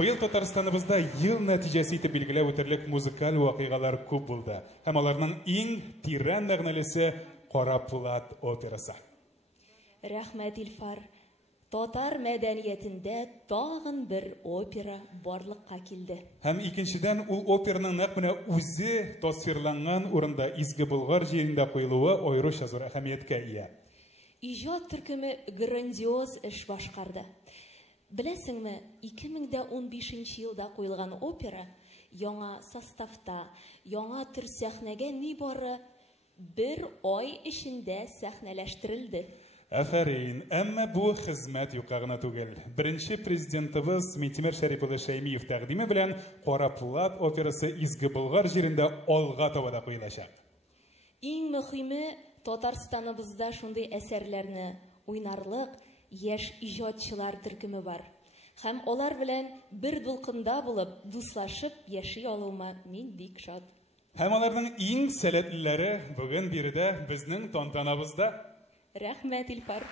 Быйыл Татарстаныбызда ел нәтиҗәсе итеп билгеләп үтерлек музыкаль вакыйгалар күп булды. Һәм аларның иң тирән мәгънәлесе Кара Пулат операсы. Рәхмәт, Илфар. Татар мәдәниятендә тагын бер опера барлыкка килде. Һәм икенчедән ул операның нәкъ менә үзе тасвирланган урында Изге Болгар җирендә куелуы аеруча зур әһәмияткә ия. Иҗат төркеме грандиоз эш башкарды. Беләсеңме, 2015 елда куелган опера яңа составта, яңа төр сәхнәгә нибары 1 ай эчендә сәхнәләштерелде. Афәрин, әмма бу хезмәт юкка гына түгел. Беренче президентыбыз Минтимер Шәриф улы Шәймиев тәкъдиме белән Кара Пулат операсы Изге Болгар җирендә алга таба да куелачак. Иң мөһиме, Татарстаныбызда шундый әсәрләрне уйнарлык яшь иҗатчылар төркеме бар. Һәм алар белән бер дулкында булып, дуслашып яши алуыма мин бик шат. Һәм аларның иң сәләтлеләре бүген биредә безнең тантанабызда. Рәхмәт, Илфар.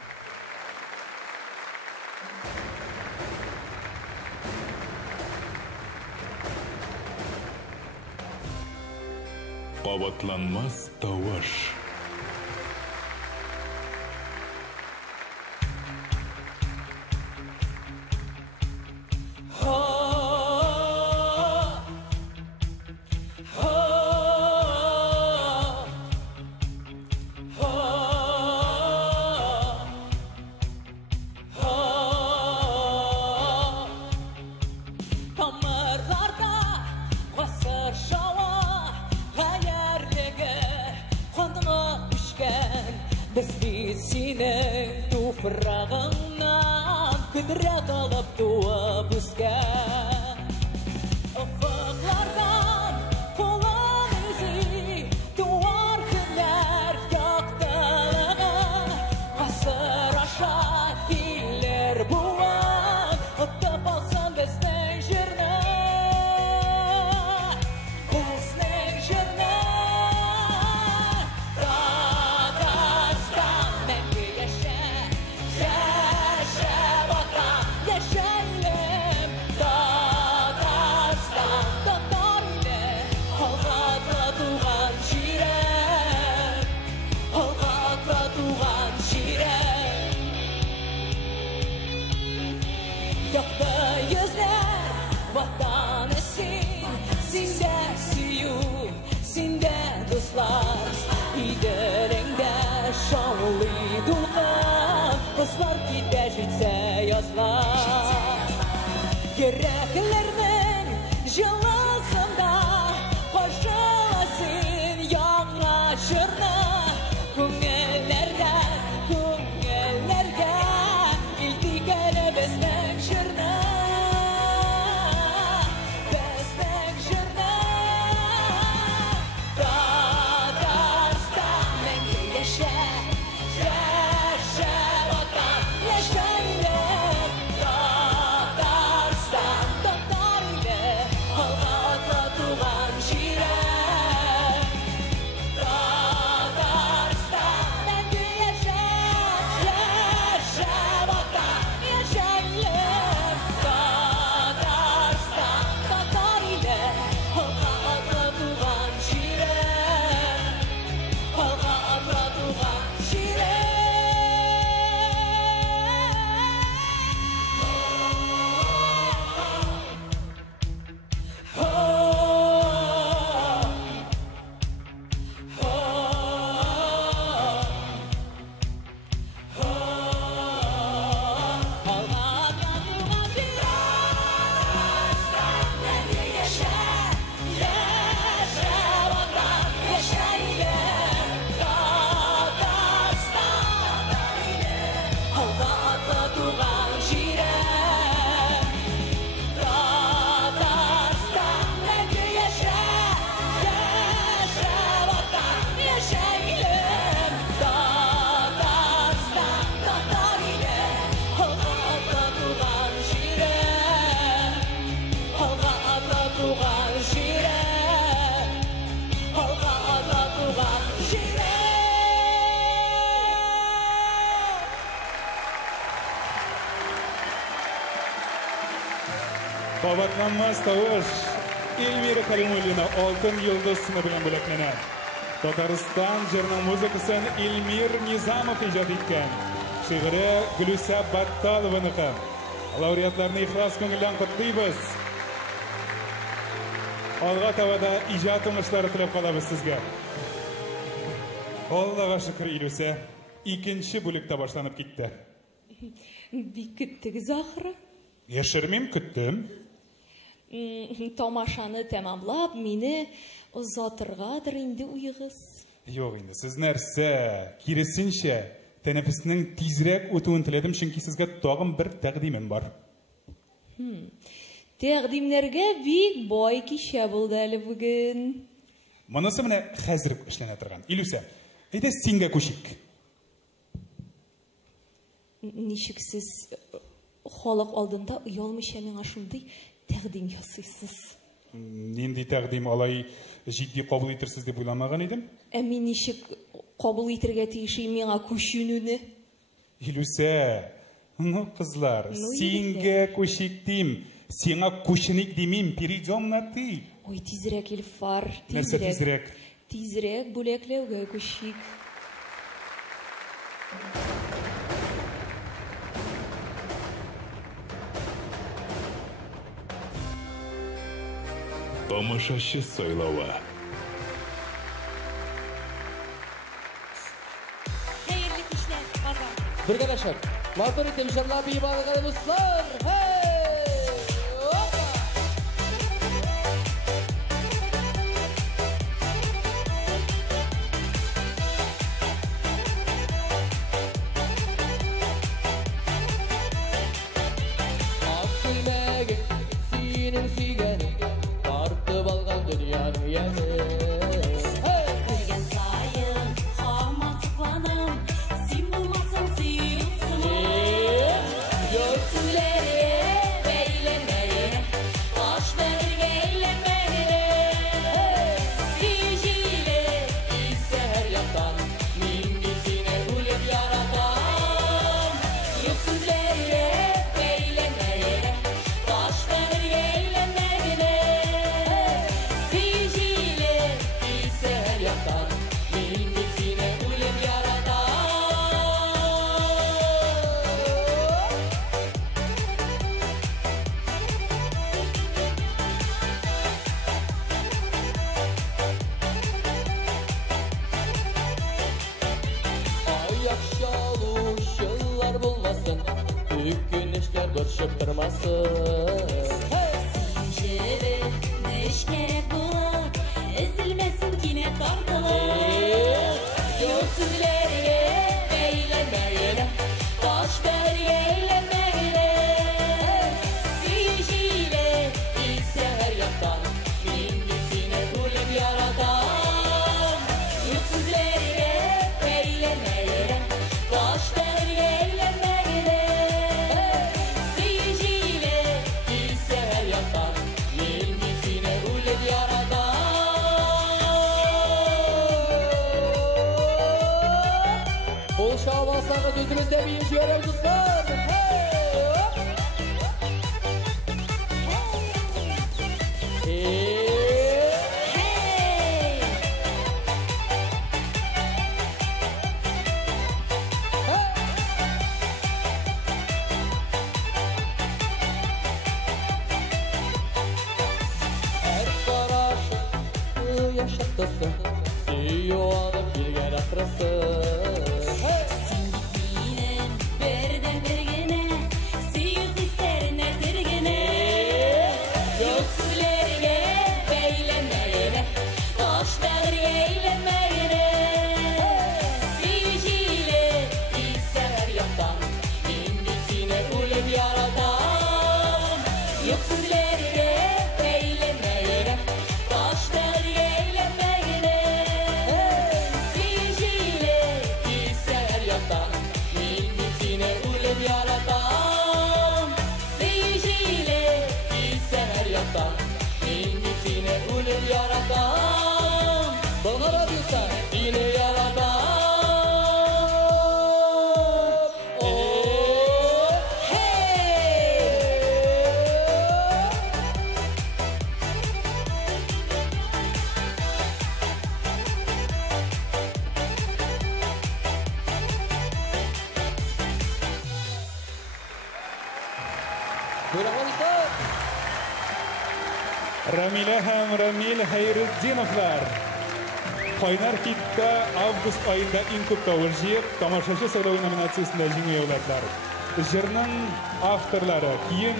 Кабатланмас тавыш. All Qabatlanmaz tavuş Elmira Karimulina Altın Yıldız sınıfından bulaklanan Tatariston jırının muzikasını Elmir Nizamov ijod etgan Şiiri Gülüsa Battalova'niki Laureatlarni ixlos ko'ngildan qutlaymiz. Alg'a tavada ijod o'ng'ishlari tilab qolamiz sizga. Allohga shukr Ilusa, ikkinchi bo'likda boshlanib ketdi. Bik kutdingiz oxiri. Yashirmim kutdim. Tomashani tamomlab, meni uzotirgadir endi uyig'iz. Yo'q endi, siz narsa, kirisincha teneffüsning tezroq o'tuvini tiladim, chunki sizga tag'in bir taqdimim bor. Taqdimlarga bek boy kisha bo'ldi hali bugun. Manasi mana hozir ishlanib turgan. Ilusa, ayda senga qo'shik. Nishik siz xalq oldinda uyalmisha menga shunday taqdim yasaysiz. Nindi taqdim olay jiddiy qabul etirsiz deb o'ylamagan edim. Men nishik qabul etirga tegishli menga qo'shununi. Ilusa, qizlar, senga qo'shik deyim, senga qo'shinik demim, перейдем на ты. Ой, tezroq Ilfar, Narsa tezroq. Tezroq bo'laklarga qo'shik. Tomoshachi saylovi. Xayrli ishlar, bozor. Birgalashib, motor temshirlar biyobonligini do'stlar. Hey! Hoppa! Aklımege senin suyganing tortib olgan dunyoning yemi. Bilgan sayin xomaqlanim, sen bo'lmasang suyuqsin. Yo'qsilari beylemeye, toshlarga aylanmagini. Sijile ise her yaktan, mingisine ulib yaratan. Yo'qsilari beylemeye, toshlarga aylanmagini. Sijile ise her yaktan, mingisine ulib yaratan. Ayakşalı yıllar bulmasın, hükünüşler doşup durmasın. Zinciri neş gerek bulur, ezilmesin yine tartılır. Yoksuzlarga beylenmeyin, taşlarga eylenmeyin. Sijile ise her yaktan, mingisine ulib yaratan. Yoksuzlarga beylenmeyin, taşlarga eylenmeyin. Sijile ise her yaktan, mingisine ulib yaratan. Bol şahbazlarına sözümüzde bir inci görev dostlar. Hey! Her karşı yaşattasın, suyu alıp bilgen atrasın. Sendikliğinin birden birgene, suyuq hislerine dirgene. Yoksuzlarga beylenmeyin, taşlarga eylenmeyin. Sijile ise her yaktan, mingisine ulib yaratan. Yoksuzlarga beylenmeyin, taşlarga eylenmeyin. Sijile ise her yaktan, mingisine ulib yaratan. Sijile ise her yaktan, mingisine ulib yaratan. Bana radyosa yine yaratan. Hey! Buyurun Рамиля һәм Рамил Хайретдиновлар. Кайнар хитта август айында иң күп тавыш җыеп, тамашачы сөйләү номинациясендә җиңү яуладылар. Җырның авторлары киен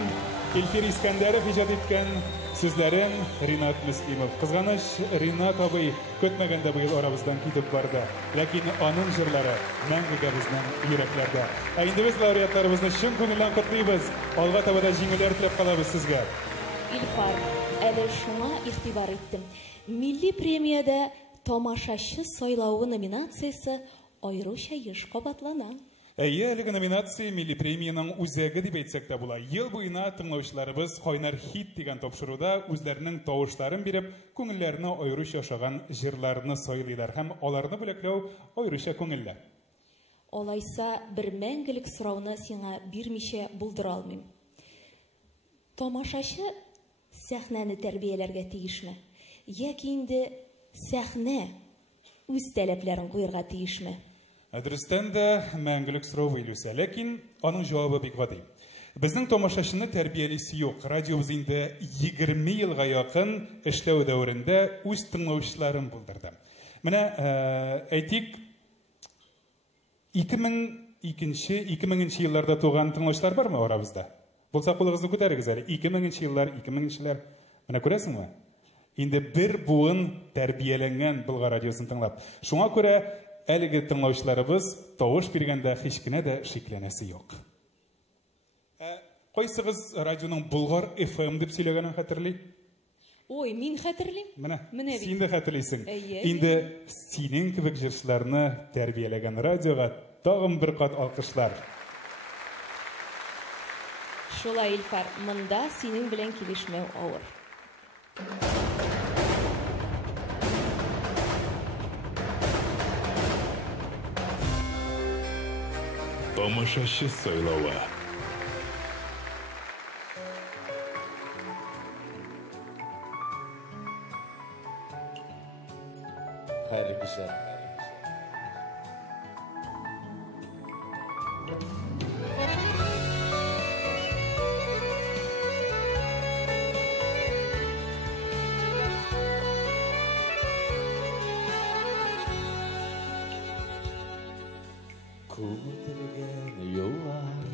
Илфир Искәндәров иҗат иткән, сүзләрен Ринат Мөслимов. Кызганыч, Ринат абый көтмәгәндә быел арабыздан китеп барды. Ләкин аның җырлары мәңгегә безнең йөрәкләрдә. Ә инде без лауреатларыбызны чын күңелдән котлыйбыз. Алга таба да җиңүләр теләп калабыз сезгә. Илфар, әле шуңа игътибар иттем. Милли премиядә тамашачы сайлауы номинациясе аеруча еш кабатлана. Әйе, әлеге номинация милли премияның үзәге дип әйтсәк тә була. Ел буена тыңлаучыларыбыз Кайнар хит дигән тапшыруда үзләренең тавышларын биреп, күңелләрне аеруча ашаган җырларны сайлыйлар һәм аларны бүләкләү аеруча күңелле. Алайса, бер мәңгелек сорауны сиңа бирмичә булдыра алмыйм. Тамашачы сәхнәне тәрбияләргә тиешме? Яки инде сәхнә үз таләпләрен куярга тиешме? Дөрестән дә мәңгелек сорау Илүсә, ләкин аның җавабы бик гади. Безнең тамашачыны тәрбиялисе юк. Радиобыз инде 20 елга якын эшләү дәверендә үз тыңлаучыларын булдырды. Менә әйтик, 2000 елларда туган тыңлаучылар бармы арабызда? Булса кулыгызны күтәрегез әле. 2000 еллар, 2000-ләр. Менә күрәсеңме? Инде бер буын тәрбияләнгән Болгар радиосын тыңлап. Шуңа күрә әлеге тыңлаучыларыбыз тавыш биргәндә һич кенә дә шикләнәсе юк. Кайсыгыз радионың Болгар FM дип сөйләгәнен хәтерли? Ой, мин хәтерлим. Менә син дә хәтерлисең. Инде синең кебек җырчыларны тәрбияләгән радиога тагын бер кат алкышлар. Шулай, Илфар, монда синең белән килешмәү авыр. Тамашачы сайлауы. Хәерле кичә. Күтелгән юллар,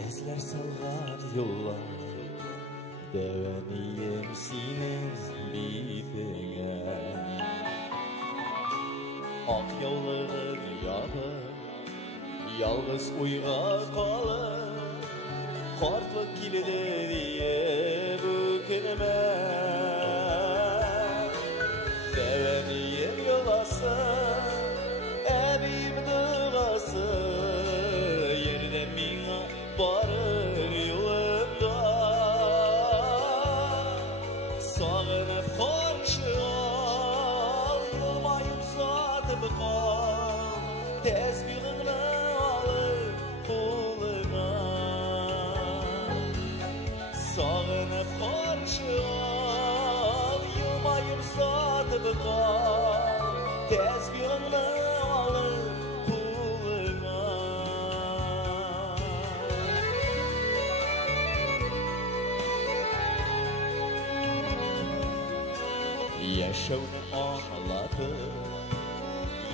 эзләр салган юллар, дәвамием синең битеңә. Ак яулыгың ябып, ялгыз уйга калып, картлык килде диеп үкенмә. Дәвамием юласы, yerdə minə barır yolumda, sağınıb qarşı al, yılmayıb satıb qal, təsbihini alıb qoluna. Sağınıb qarşı al, yılmayıb satıb qal, təsbihini yaşavını anlatıp,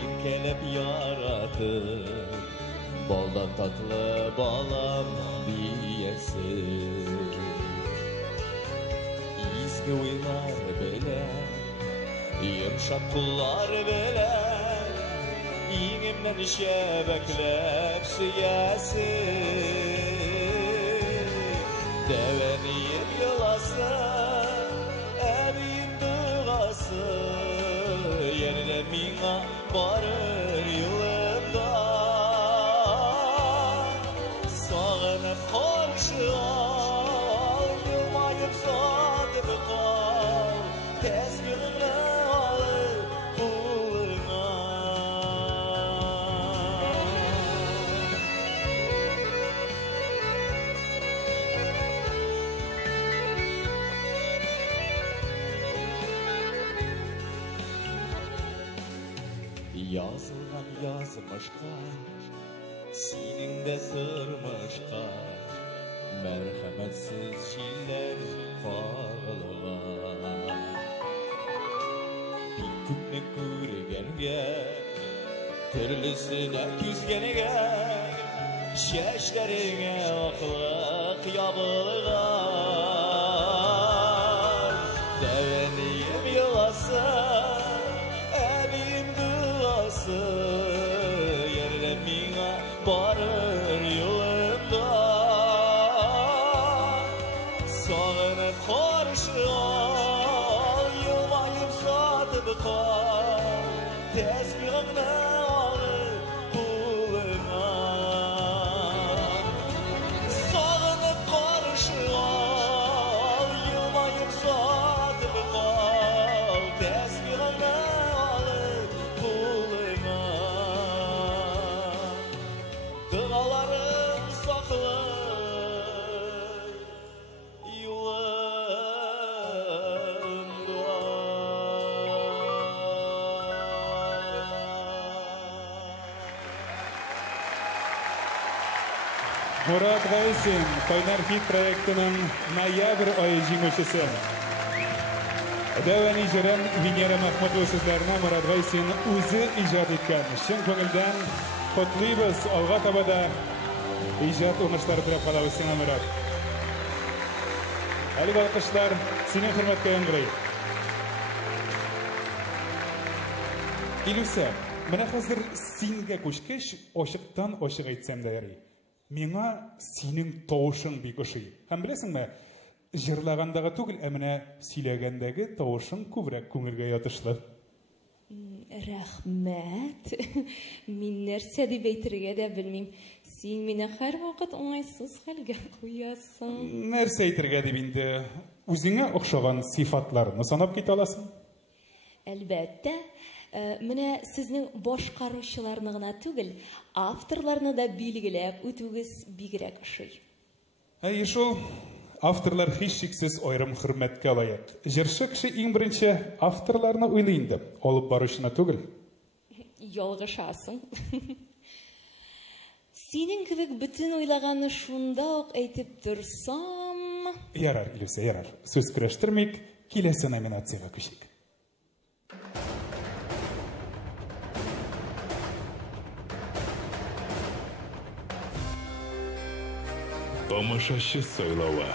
irkelep yaratıp, baldan tatlı balam diyesin. İzgi uylar bilen, yumşak kullar bilen, iğimden şebeklep süyesin. Deveniyim yılasın, yerine minə barır yılımda, sağınıb qarşı al, yılmayıb satıb qal, təsbihini alıb qoluna. Yazılgan yazmışqa, senin de sırmışqa, merhametsiz şiller kağılgan. Bir küpne küregenge, türlüsüne küzgenege, şeşlerine aklık yabılgan. Deveniyim yılası, evim duası, yerine mina barır yılımda. Sağını karşı al, yılmayıp satıp kal, tesbihine alıp buluna. Sağını karşı al, yılmayıp satıp kal, tesbihine alıp buluna. Dağların saklı Мурат Гайсин, Кайнар хит проектінің ноябрь айы жеңушісі. Дәвәни жүрен Венера Махмудова сүзләренә Мурат Гайсин үзі ижад еткән. Шын көңілден құтлыйбыз, алға табада ижад уңышлары тілеп қалабыз сиңа, Мурат. Әлі балқышлар, синең хөрмәткә яңгырый. Илүсә, менә хәзер сингә күчкәч, ашыктан ашык әйтсәм дә ярый. Миңа синең тавышың бик ошый. Һәм беләсеңме, җырлагандагы түгел, ә менә сөйләгәндәге тавышың күбрәк күңелгә ятышлы. Рәхмәт. Мин нәрсә дип әйтергә дә белмим. Син мине һәр вакыт уңайсыз хәлгә куясың. Нәрсә әйтергә дип инде, үзеңә охшаган сыйфатларны санап китә аласың? Әлбәттә, менә сезнең башкаручыларны гына түгел, авторларны да билгеләп үтүгез бигрәк ошый. Әйе шул, авторлар һичшиксез аерым хөрмәткә лаек. Җырчы кеше иң беренче авторларны уйлый инде, алып баручыны түгел. Ялгышасың. Синең кебек бөтен уйлаганны шунда ук әйтеп торсам... Ярар, Илүсә, ярар. Сүз көрәштермик, киләсе номинациягә күчик. Тамашачы сайлауы.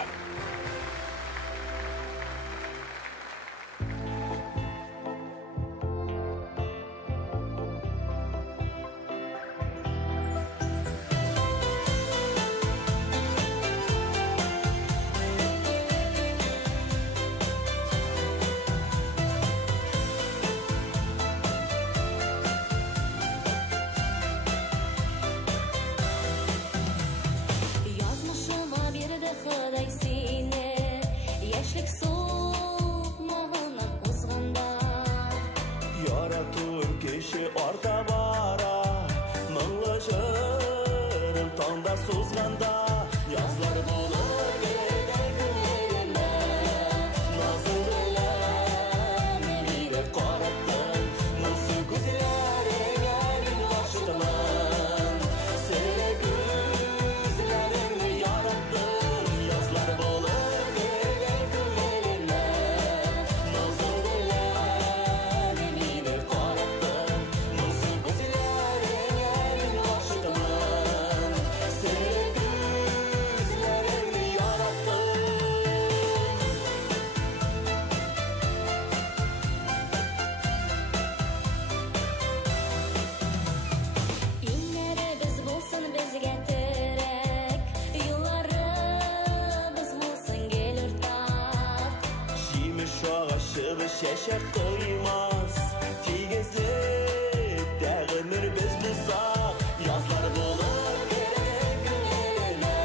Şeşe kıymaz, tigezli, dağınır biz buzak, yazlar bulur gerek günlerine,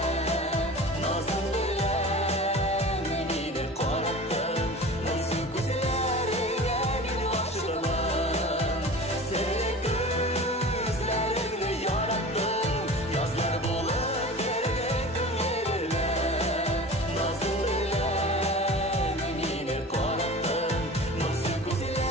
nazın bilen, beni korattın, nasıl güzellerine bir başladın, seyrek gözlerini yarattın, yazlar bulur gerek günlerine, nazın bilen, beni korattın. Nasıl güzel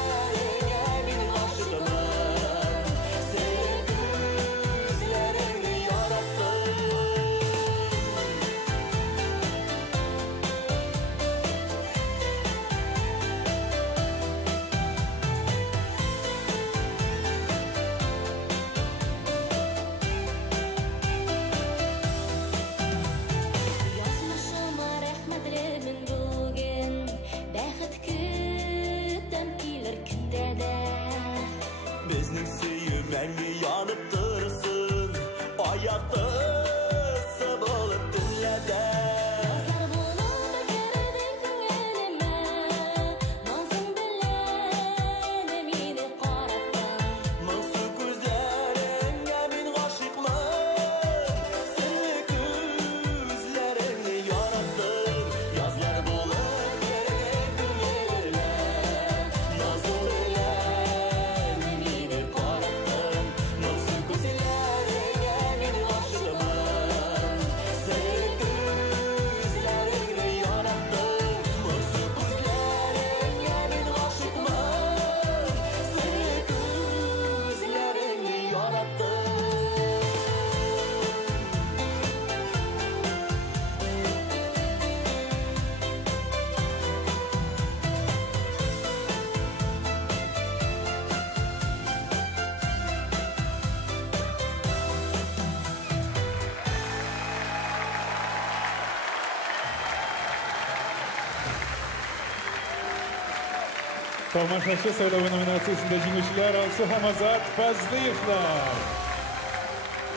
Тамашашы сөйлеу номинациясында жеңушілер Алсу Хамазат Фазлиевлар.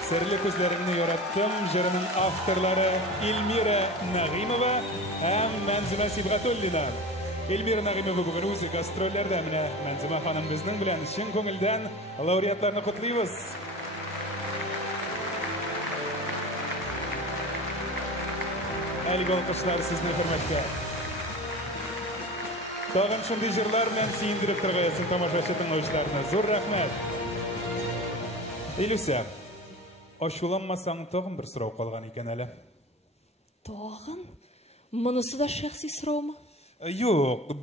Серлі көзлерімні яраттым, жырының авторлары Эльмира Нағимова һәм Мәнзимә Сибғатуллина. Эльмира Нағимова бүгін өзі гастроллерді әміне Мәнзимә ханым біздің білән шын көңілден лауреатларны құтлайбыз. Әлгі алқышлар сіздің хөрмәткә. Тағын шындай жырлар мен сиіндіріп тұрғаясын тамашашы тыңлаушыларына зор рахмет. Илюся, ашуланмасаң тағын бір сұрау қалған екен әлі. Тағын? Мұнысы да шәхси сұрау ма? Жоқ,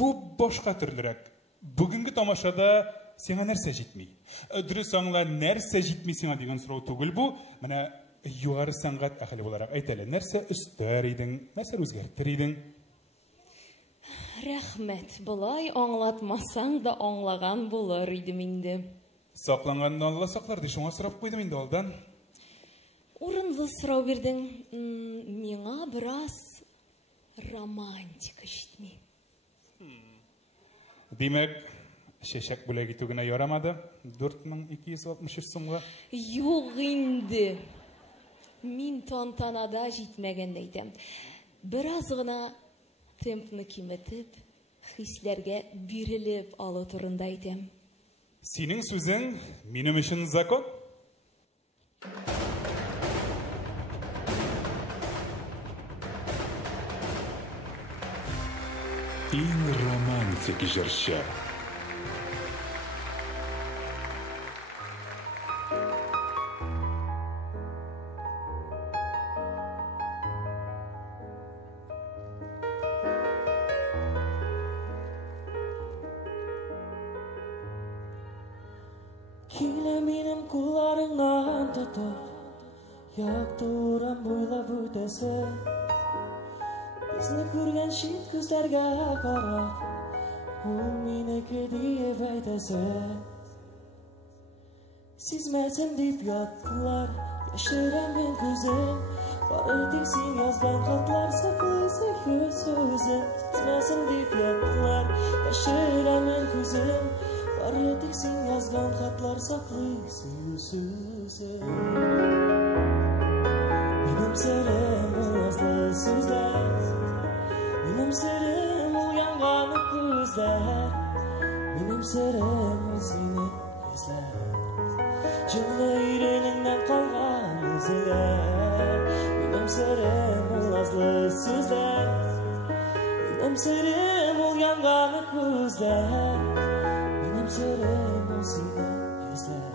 бұл башқа түрлірек. Бүгінгі тамашада сеңа нәрсе жетмей. Дұрыс аңла нәрсе жетмей сеңа деген сұрау түгіл бұл. Міне, юғары сәнғат әхілі боларақ айтәлі. Нәрсе үстір едің, нәрсе өзгерттір едің. Рәхмәт, бұлай аңлатмасаң да аңлаған болар едім инде. Сақланғанын Алла сақлар дешуңа сұрап қойдым инде алдан. Орынлы сұрау бердің, меңа біраз романтика жетмей. Демек, шешек бүләк етугіне ярамады 4263 сумға. Юқ инде. Мин тантанада жетмәгән әйтәм. Біраз ғына темпны киметіп, хисләргә бирелеп алу турында әйтәм. Сенің сөзің минем үшін закон? Иң романтик жыршы. Келе менің қоларыңнан тұтып, яқтырам бойлап өтесі. Бізді көрген шет көздерге қарап, ол менікі деп айтасы. Сезмәсім деп яттылар, яшырам мен көзім. Бары тек сен yazған хаттар сақлысы сөзі. Сезмәсім деп яттылар, яшырам мен көзім. Бары тек сен yazған хаттар сақлысы сөзі. Менің сырым назлы сөздер, менің сырым ұянғаны көздер, менің сырым сені ізлер. Жылы үйреніңнен қалған ізлер, менің сырым назлы сөздер, менің сырым ұянғаны көздер, менің сырым сені ізлер.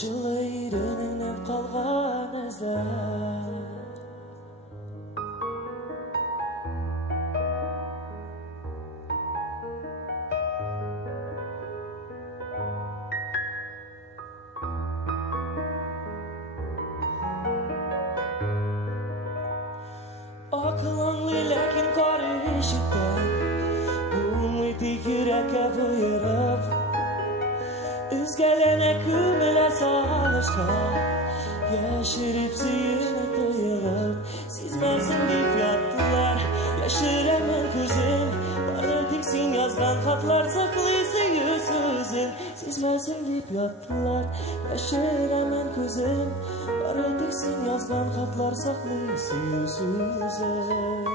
Жылы үйреніңнен қалған ізлер. Akıllı lakin karışıktan, bunu tek yürekle buyurup, üzgelene kümüle salışkan, yaşırıp suyuna doyulup, sizmesin deyip yattılar, yaşıramın kızım. Bana teksin yazgan hatlar saklıysa yüzsüzüm, sizmesin deyip yattılar, yaşıramın kızım. Bana teksin yazgan hatlar saklıysa yüzsüzüm.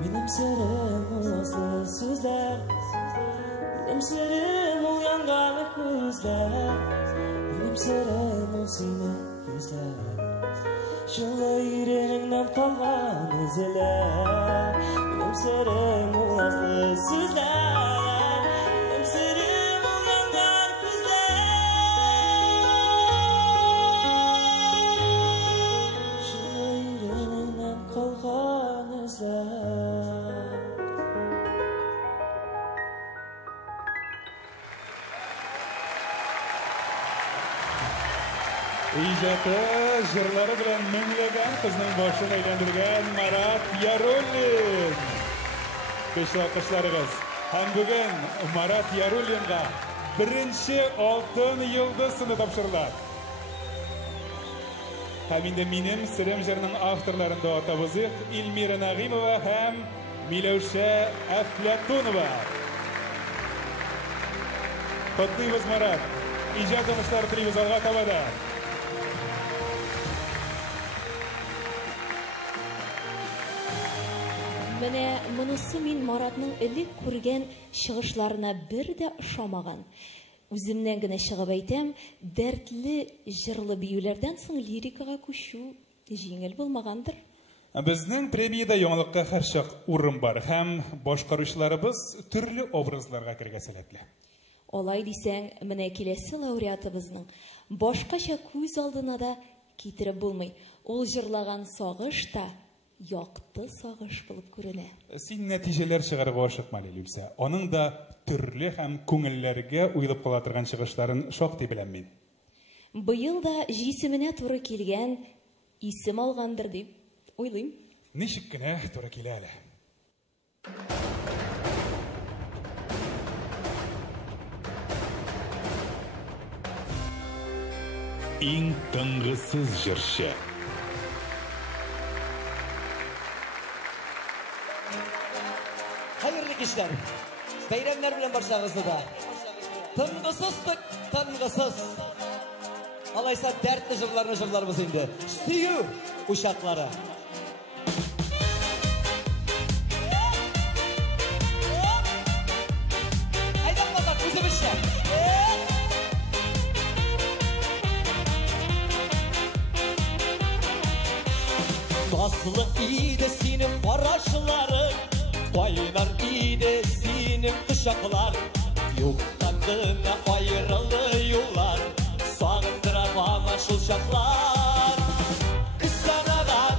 Benim sırrım nazlı sözler, benim sırrım uyangan gözler, benim sırrım seni yüzler. Жылы үйреніңнен қалған ізлер, benim sırrım nazlı sözler, benim sırrım uyangan gözler. Жылы үйреніңнен қалған ізлер. İjatı jırları bilen münglegan kızның başını eğlendirgen Marat Yarullin. Köşkü alkışlarınız. Hem bugün Marat Yarullin'ga birinci altın yıldızını tapşırlar. Hem indi benim Sırım jırının avtorlarında otabızıq Elmira Nağimova hem Миләүшә Әфләтунова. Котлыйбыз Марат. Иҗат җимешләре телибез алга таба да. Менә монысы мин Маратның элек күргән чыгышларына бер дә ошамаган. Үземнән генә чыгып әйтәм, дәртле җырлы биюләрдән соң лирикага күчү җиңел булмагандыр. Безнең премиядә яңалыкка һәрчак урын бар һәм башкаручыларыбыз төрле образларга кергә сәләтле. Алай дисәң, менә киләсе лауреатыбызның башкача күз алдына да китереп булмый. Ул җырлаган сагыш та якты сагыш булып күренә. Син нәтиҗәләр чыгарга ашыкма, Лилүсә. Аның да төрле һәм күңелләргә уйлап кала торган чыгышларын шактый беләм мин. Быел да җисеменә туры килгән исем алгандыр дип уйлыйм. Ничек кенә туры килә әле. Иң тынгысыз җырчы. Hayırlı kişiler. Beyramlar bilen başlangıçta da. Tıngısızdık, tıngısız. Alaysa dertli jırlarımız indi. Süyü uşakları. Haydan bakalım, bizim işler. Nasıl iyi de senin paraşıların, oynar iyi de senin kuşaklar. Yuktandığına ayrılı yollar, sağındıra bana şulşaklar. Kısanadan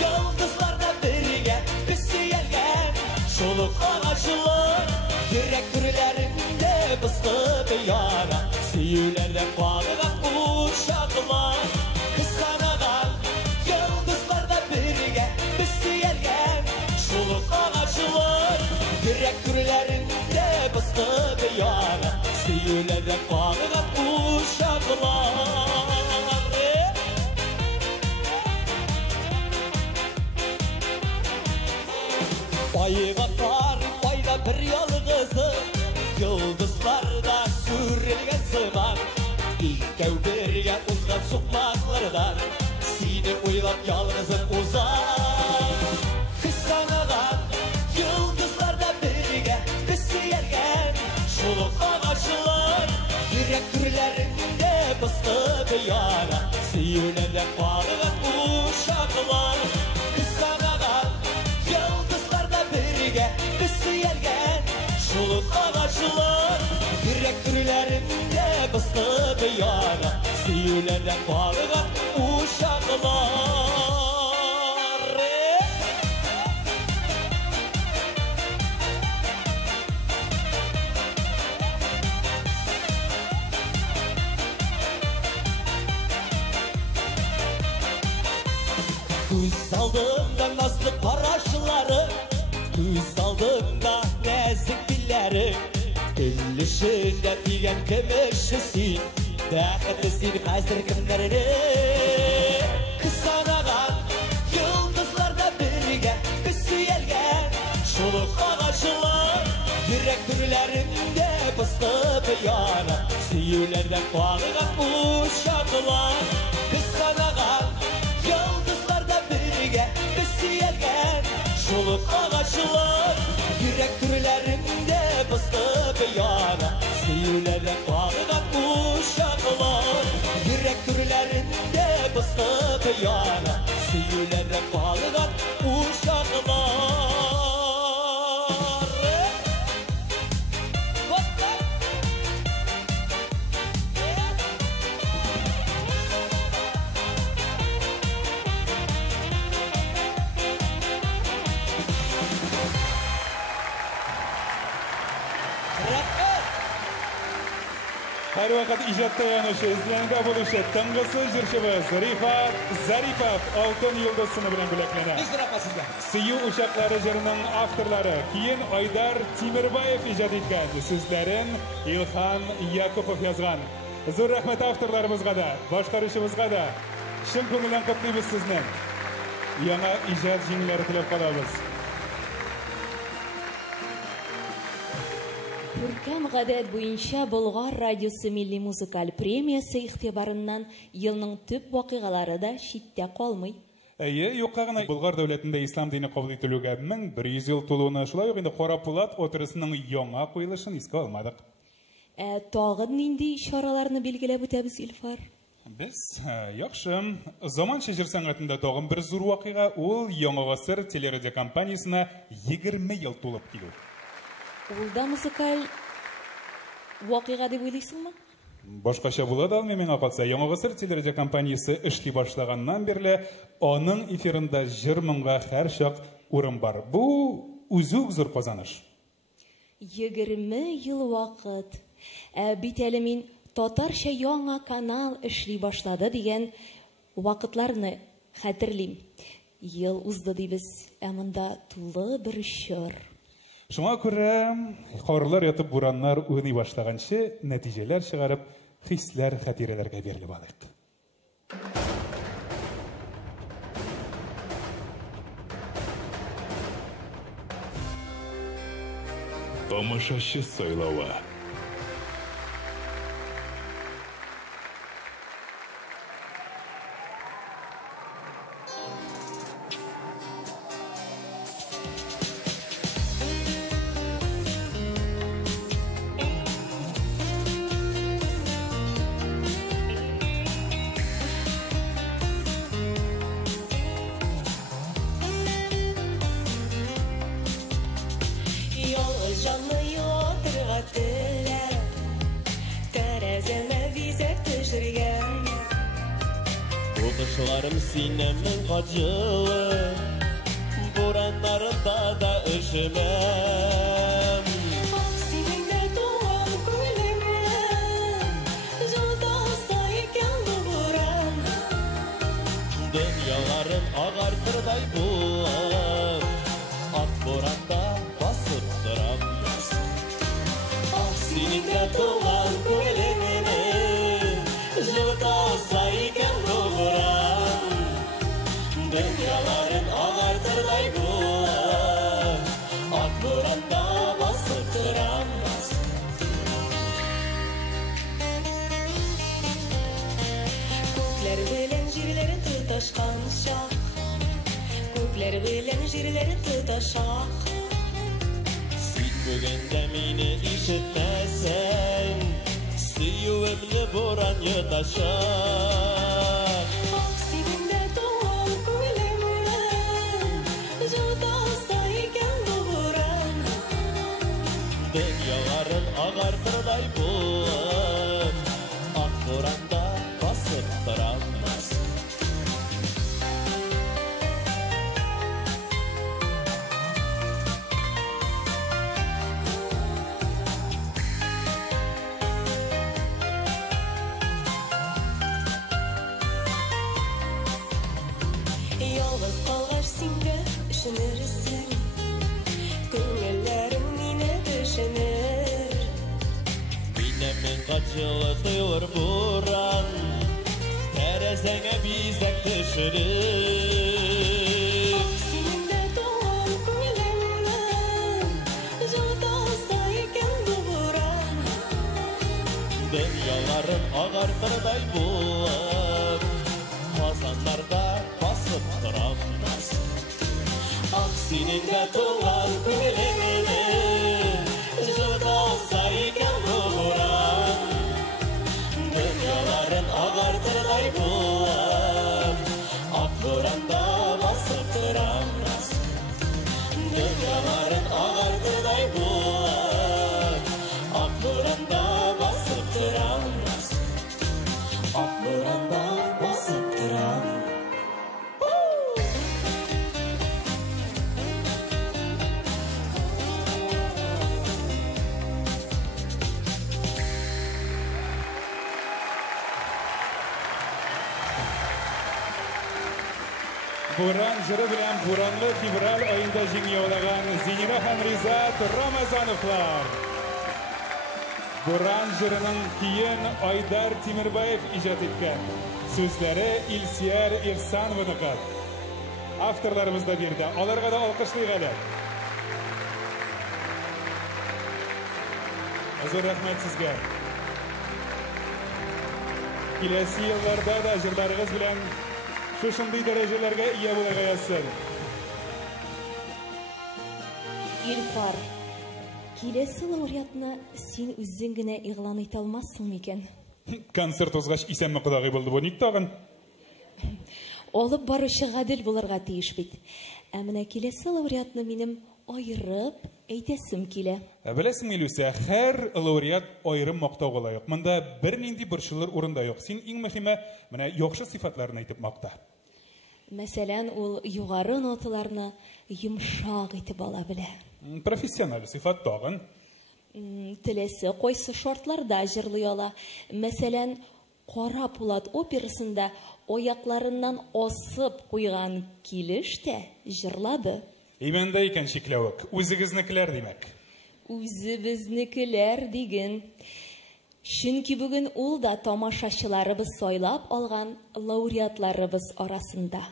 yıldızlarda birge püsüyelgen, şoluk ağaçlar. Yürek türlerinde bıstı bir yara, süyülerden bağlanan uşaklar. Kısanadan yıldızlarda birge püsüyelgen, şoluk ağaçlar. Yürek türlerinde bıstı bir yara, süyülerden bağlanan uşaklar. Baygatlar bayda bir yalgızı, yıldızlarda sürülgen sıvan. İlkev birge uzgan sokmaklardan, seni oylap yalgızım uzak. Kısanadan yıldızlarda birge püsüyelgen, şoluk ağaçlar. Yürek türlerinde bıstı bir yara, süyülerden bağlanan uşaklar. Kısanadan yıldızlarda birge püsüyelgen, şoluk ağaçlar. Yürek türlerinde bıstı bir yara, süyülerden bağlanan uşaklar. Göz aldığımda nazlı paraşları, göz aldığımda nazik dilleri. Ellişinde bilgen kemeşisin, dağıtısın hazır kimlerini. Kısanadan yıldızlarda birge püsüyelgen, şoluk ağaçlar. Yürek türlerinde bıstı bir yara, süyülerden bağlanan uşaklar. Kısanadan yıldızlarda birge püsüyelgen, şoluk ağaçlar. Yürek türlerinde bıstı bir yara, süyülerden bağlanan uşaklar. Yürek türlerinde bıstı bir yara, süyülerden bağlanan uşaklar. Her vakit ijatda yanışı, izleyenide buluşu tıngısız jırçımız Rifat Zaripov Altın Yıldız sını bilen bileklene. Biz rappa sizde. Süyü uşakları jırının avtorları Kiyin Aydar Timirbayev ijat etken, sizlerin İlhan Yakupov yazgan. Zor rahmet avtorlarımızga da, başkarışımızga da. Şın köngülen kutluybuz sizden. Yana ijat jingleri tilep kalabız. Күркәм гадәт буенча Болгар радиосы милли музыкаль премиясе игътибарыннан елның төп вакыйгалары да читтә калмый. Әйе, юкка гына Болгар дәүләтендә ислам дине кабул ителүгә 1100 ел тулуына, шулай ук инде Кара Пулат операсының яңа куелышын искә алмадык. Тагын нинди чараларны билгеләп үтәбез, Илфар? Без, яхшы, заманча җыр сәнгатендә тагын бер зур вакыйга, ул Яңа гасыр телерадио компаниясына 20 ел тулып килү. Ул да музыкаль вакыйга дип уйлыйсыңмы? Башкача була да алмый миңа калса. Яңа гасыр телерадио компаниясе эшли башлаганнан бирле аның эфирында җыр моңга һәр чак урын бар. Бу үзүк зур казаныш. 20 ел вакыт. Бит әле мин татарча яңа канал эшли башлады дигән вакытларны хәтерлим. Ел узды дибез, монда тулы бер чор. Шуңа күрә карлар ятып бураннар уйный башлаганчы нәтиҗәләр чыгарып, хисләр, хатирәләргә бирелеп алыйк. Тамашачы сайлауы. Укышларым синемнең каҗылы, бураннарында да өшемәм. Синеңдә туган күңелемә, җылдаса икән бу буран. Дөньяларын агартырдай булып, ак буранда басып торам. Синеңдә туган күңелемә, җылдаса икән бу буран. Dünyaların ağartırday bulur, ak buranda basıp duramaz. Күкләр белән җирләре тоташкан чак, күкләр белән җирләре тоташак. Син бүген дә мине ишетмәсәң, сөюемне буран йотачак. Синеңдә туган күңелемә, җылдаса икән бу буран. Dünyaların ağartırday bulur, ak buranda basıp duramaz. Ялгыз калгач синдә ишенерсең, күңелләрем мине төшенер. Минемнең каҗылы тоелыр буран, тәрәзәңә бизәк төшерер. Синеңдә туган күңелемә, җылдаса икән бу буран. Dünyaların ağartırday bulur, kazanlarda basıp duramaz. Ah seninle tuğan күңелемә, җылдаса икән бу буран. Dünyaların ağartırday bulur, ak buranda basıp duramaz. Dünyaların ağartırday bulur, ak buranda basıp duramaz. Ak buranda basıp duramaz. Буран җыры белән буранлы февраль аенда җиңү яулаган Зинира һәм Ризат Рамазановлар. Буран җырының киен Айдар Тимербаев иҗат иткән. Сүзләре Илсияр Ихсановныкы. Авторларыбыз да бирде. Аларга да алкышлыйк әле. Zor rahmet sizge. Kilesi yıllarda da jırlarınız bilen şuşunday derecelerge iyi bulagayasın. Ilfar, келесі лауреатны сен үзең генә игълан итә алмассың микән? Концерт узгач исәнме кудагый булды бу ник тагын? Алып баручы гадел булырга тиеш бит. Ә менә келесі лауреатны минем айырып әйтәсем килә. Беләсең Илүсә, һәр лауреат аерым мактауга лаек. Монда бернинди борчылыр урында юк. Син иң мөһиме менә яхшы сыйфатларын әйтеп макта. Мәсәлән, ул югары ноталарны йомшак итеп ала белә. Профессиональ сыйфат тагын. Теләсе кайсы шартларда җырлый ала. Мәсәлән, Кара Пулат операсында аякларыннан асып куйган килеш тә җырлады. Имәндә икән шикләвек. Үзегезнекеләр димәк. Үзебезнекеләр диген. Чөнки бүген ул да тамашачыларыбыз сайлап алган лауреатларыбыз арасында.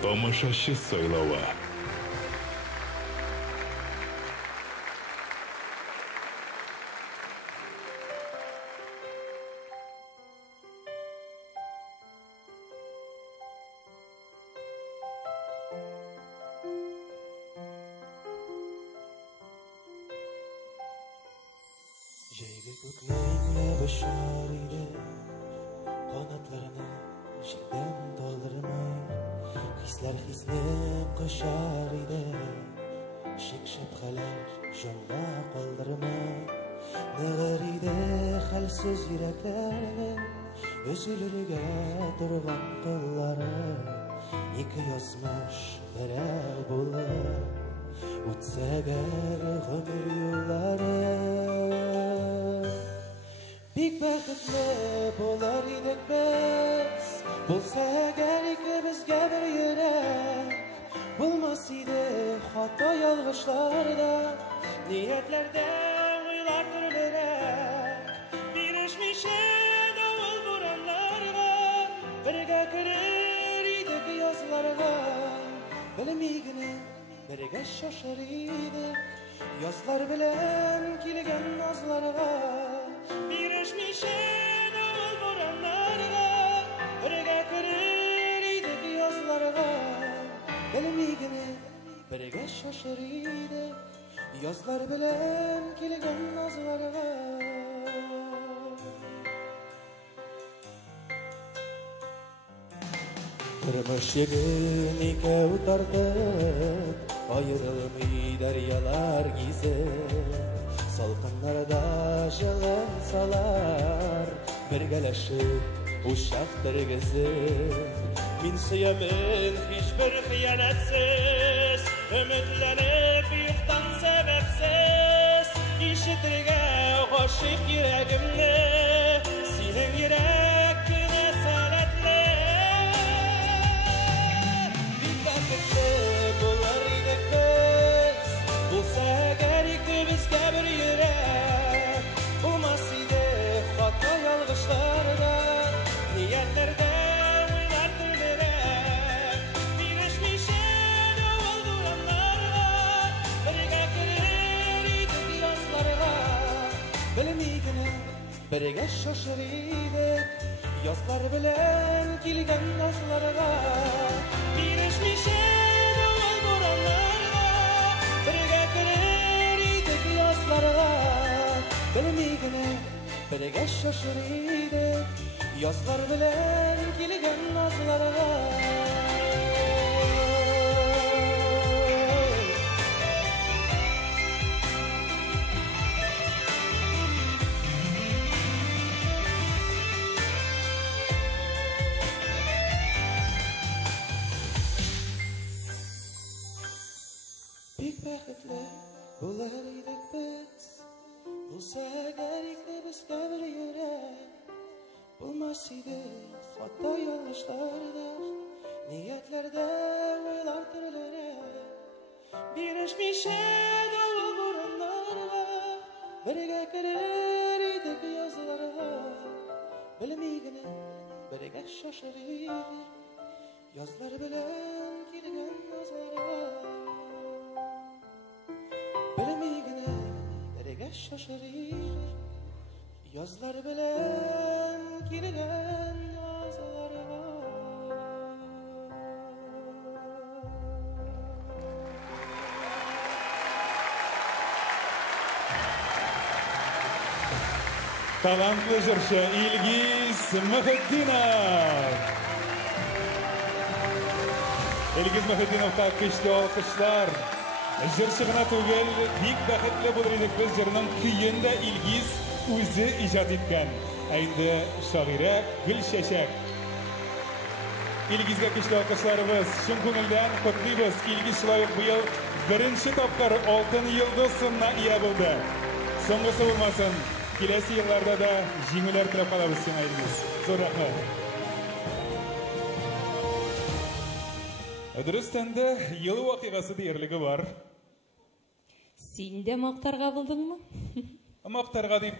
Тамашачы сайлауы. Җәйге күкнең башар иде, канатларны җилдән талдырмай, хисләр хисне кошар иде, шик-шәпкәләр җанда калдырмай, ныгыр иде хәлсез йөрәкләрнең, өзелергә торган кыллары, ике язмыш берәр булып, үтсәгәр гомер юллары. Бик бәхетле булар идек без, булса әгәр икебезгә бер йөрәк, булмас иде хата ялгышларда, ниятләрдә уйлар төрлерәк, бирешмичә давыл бураннарга, бергә керер идек язларга, белми генә бергә шашыр идек, язлар белән килгән назларга. Бирешмичә давыл бураннарга, бергә керер идек язларга, белми генә бергә шашыр идек, язлар белән килгән назларга. Тормыш йөген икәү тартып, аерылмый дәрьялар гизеп, салкыннарда җылын салар, бергәләшеп учак тергезеп, мин сөямын һичбер хыянәтсез, өметләнеп юктан сәбәпсез, ишетергә гашыйк йөрәгемне, синең йөрәк кенә сәләтле. Бик бәхетле булар идек без, булса әгәр икебезгә бер йөрәк, булмас иде хата ялгышларда, ниятләрдә уйлар төрлерәк, бирешмичә давыл бураннарга, бергә керер идек язларга, белми генә бергә шашыр идек, язлар белән килгән назларга. Бирешмичә давыл бураннарга, бергә керер идек язларга, белми генә бергә шашыр идек, язлар белән килгән назларга. Бик бәхетле булар идек без, булса әгәр икебезгә бер йөрәк, булмас иде хата ялгышларда, ниятләрдә уйлар төрлерәк, бирешмичә давыл бураннарга, бергә керер идек язларга, белми генә бергә шашыр идек, Yazlar bilen kilgen nazara Bilemigine nereye şaşırır Yazlar bilen kilgen nazara Talantlı jırшы İlgiz Muhiddinov. İlgiz Muhiddinovga kuchli olqishlar. Jırшы gina tugel, bek baxtli bo'ldik biz jırının kuyenda İlgiz o'zi ijod etgan. Endi shoira Gulshashak. İlgizga kuchli olqishlarimiz shu ko'ngildan qutlaymiz. İlgiz loyiq bu yil birinchi topqir oltin yulduz so'mga ega bo'ldi. So'nggisi bo'lmasin. Kelesi yıllarda da jinglar tilab qolamiz demaymiz. Zo'r rahmat. Durustanda yıl voqeasi deyirligi bor. Sen de maqtarga buldingmi? Maqtarga deb,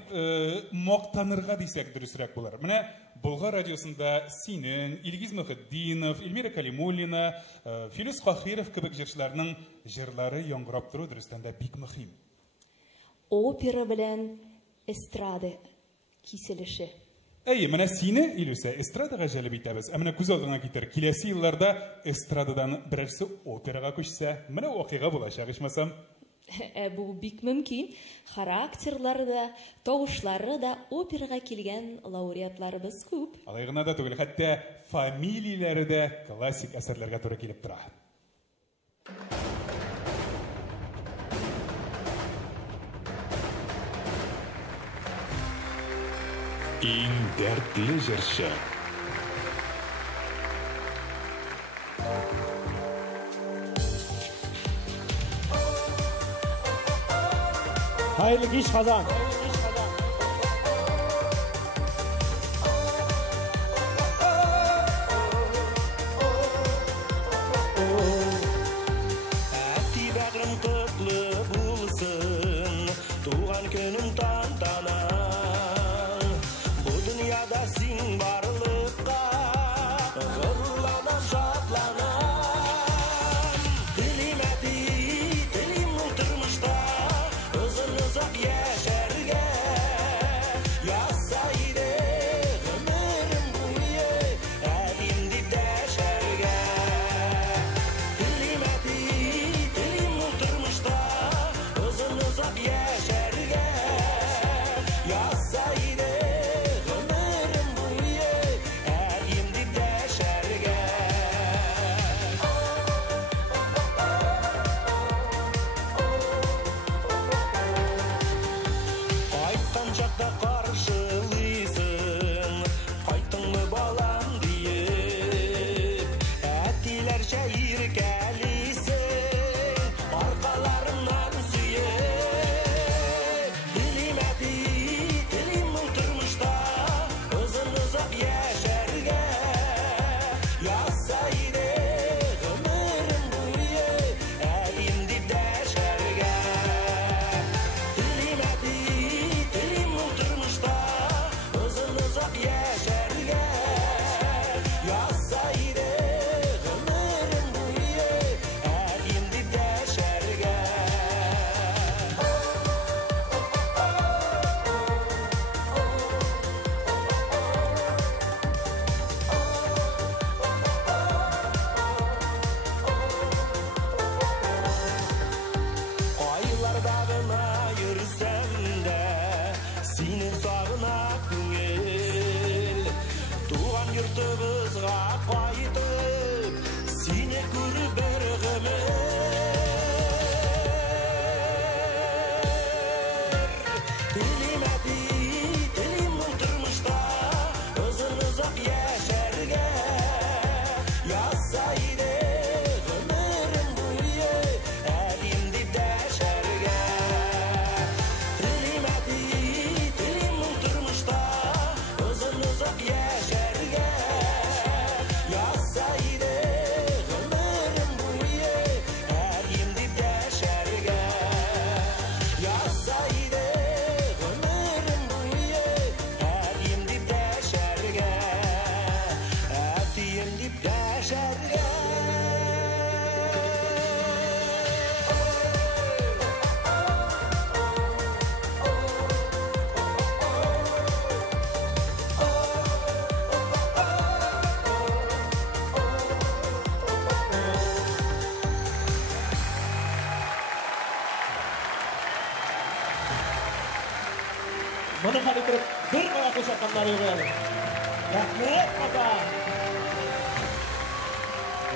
maqtanirga desak durustroq bo'lar. Mana Bulg'ar radiosida sening, İlgiz Muhiddinov, Elmira Kalimulina, Filus Qohirov kabi jurchilarning jurlari yangrab turadi durustanda bek muhim. Opera bilan estrada kesilişi. Mana seni Ilusa estradaga jalb etamiz. Mana ko'z oldingga keltir. Kelasi yillarda estradadan birisi operaga ko'chsa, mana voqea bo'lacak ishmasam. Bu bek mümkün. Xarakterlari da, tovushları da operaga kelgan laureatlarimiz ko'p. Alayg'ina da tugul, hatto familiyalari da klassik asarlarga to'g'ri kelib turadi. Eng dardli jırşı. Hayırlı iş kazan. Әтти бәғрім құтлы болсын, туған күнім тантана. Бұл дүнияда сен барлыққа, ғұрланам, шатланам. Тілім әтти, тілім тұрмышта, ұзын ұзақ яшәрге. Bunu kalittirip bir kara kuşatkanları koyalım. Rahmet Kazan.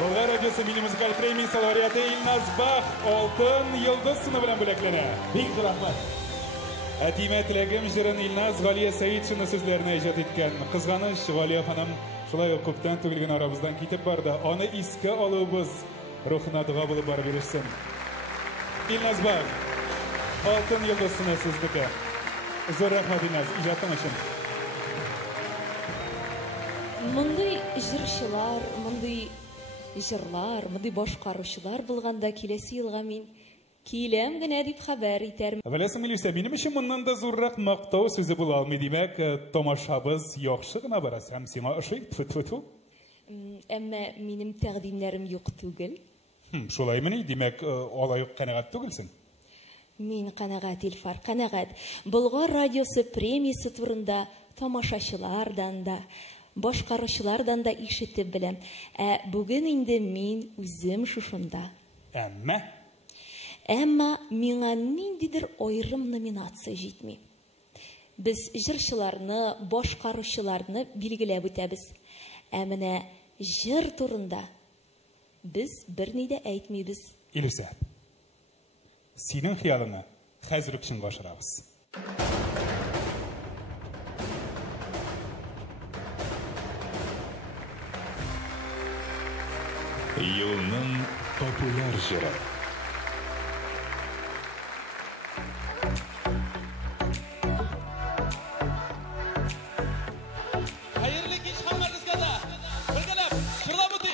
Bulgar Radyosu Milli Müzikal Premiyasi laureati Ilnaz Bax Oltin Yıldız sını bilan bo'laklanadi. Bek rahmat. Atime tilagim jirin Ilnaz G'oliya Saidovna so'zlarini ijod etgan. Qizg'anish G'oliya xonim shulay ko'pdan tugilgan orabizdan ketib bordi. Ona esga olubuz ruhina duo bo'lib boraversin. Ilnaz Bax Oltin Yıldız sını sizniki. Zo'r rahmat Ilnaz ijoding uchun. Мындай жырчылар, мындай жырлар, мындай башкаручылар булганда киләсе елга мин киләм генә дип хәбәр итәрмен. Беләсең, Илюся, минем өчен моннан да зуррак мактау сүзе була алмый, димәк, тамашабыз яхшы гына бара, һәм сиңа ошый. Тфу-тфу. Әмма минем тәкъдимнәрем юк түгел. Шулаймыни, димәк, алай ук канәгать түгелсең. Мин канәгать Илфар, канәгать. Болгар радиосы премиясе турында тамашачылардан да башкаручылардан да ишетеп беләм. Бүген инде мин үзем шушында. Әмма миңа ниндидер аерым номинация җитми. Без җырчыларны, башкаручыларны билгеләп үтәбез. Менә җыр турында без берни дә әйтмибез. Илюся, синең хыялыңны хәзер үк чынга ашырабыз. Елның популяр җыры. Hayırlı kış hamlarınızda da. Birgelep, şırlap ötü.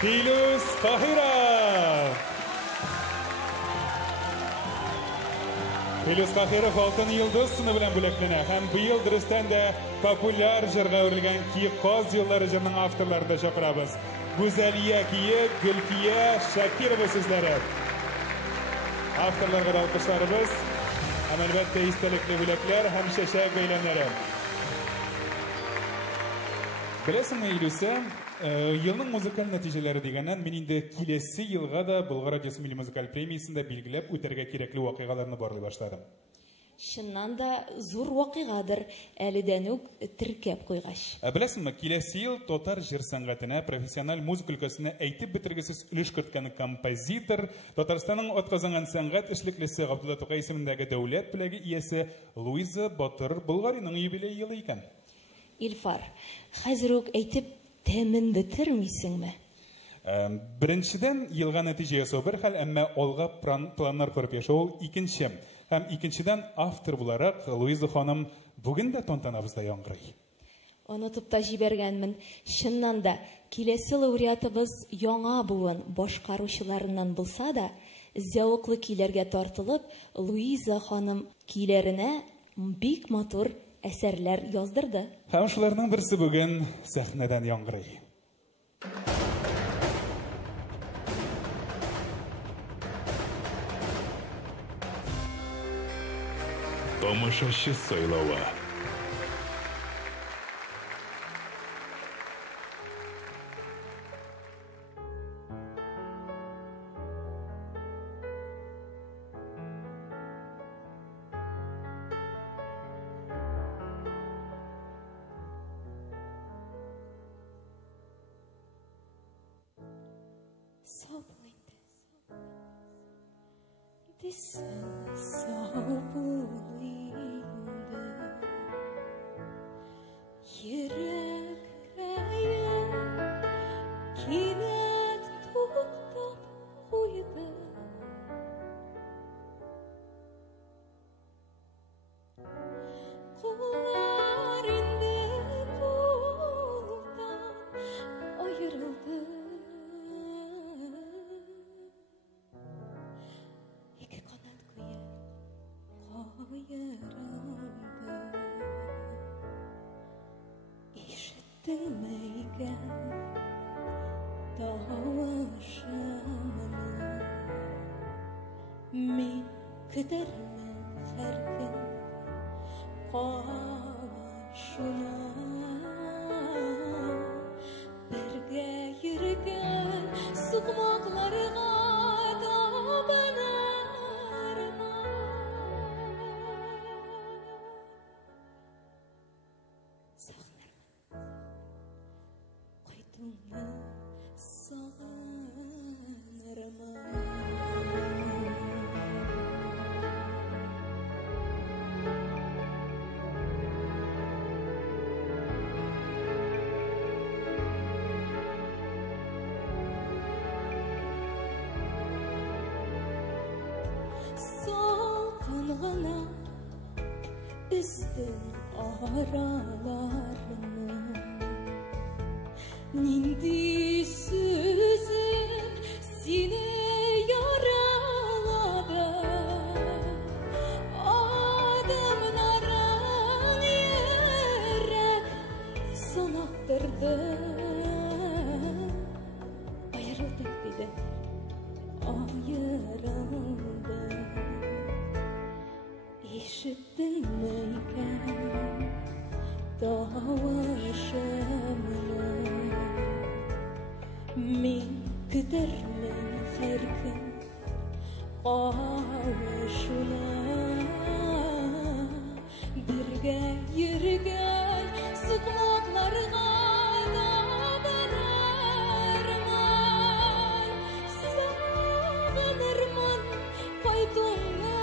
Filuz Kahira. Filuz Kahira Алтын Yıldız sını bilen бүләкләнә һәм быел дөрестән дә популяр җырга үрелгән Ки Каз еллары җырының авторларын да чакырабыз. Гүзәлия Кие, Гөлфия Шакирова сүзләре. Авторларга да алкышларыбыз. Һәм әлбәттә истәлекле бүләкләр һәм чәчәк бәйләмнәре. Беләсеңме, Илюса, елның музыкаль нәтиҗәләре дигәннән мин инде киләсе елга да Болгар радиосы милли музыкаль премиясендә билгеләп үтәргә кирәкле вакыйгаларны барлый башладым. Чыннан да зур вакыйгадыр, әледән үк теркәп куйгач. Беләсеңме, киләсе ел татар җыр сәнгатенә, профессиональ музыка өлкәсенә әйтеп бетергесез өлеш керткән композитор, Татарстанның атказанган сәнгать эшлеклесе Габдулла Тукай исемендәге дәүләт беләге иясе Луиза Батыр Болгариның юбилей елы икән. Илфар, хәзер үк әйтеп тәмен бетермисеңме? Беренчедән елга нәтиҗә ясау бер хәл, әмма алга планнар корып яшәү икенче. Һәм икенчедән автор буларак Луиза ханым бүген дә тантанабызда яңгырый. Онытып та җибәргәнмен. Чыннан да киләсе лауреатыбыз яңа буын башкаручыларыннан булса да, зәвыклы көйләргә тартылып, Луиза ханым көйләренә бик матур әсәрләр яздырды. Һәм шуларның берсе бүген сәхнәдән яңгырый. Тамашачы сайлауы. Üzdün aralarını Nindi sözüm seni yaraladı Adımların yürek sanattırdı Ayrıldık dedi ayrıldık İşittin mi iken davuşamını Min gidermen her gün kavuşuna Birge yürgen sıkmaklarga da banarman Sağınırman kaytuna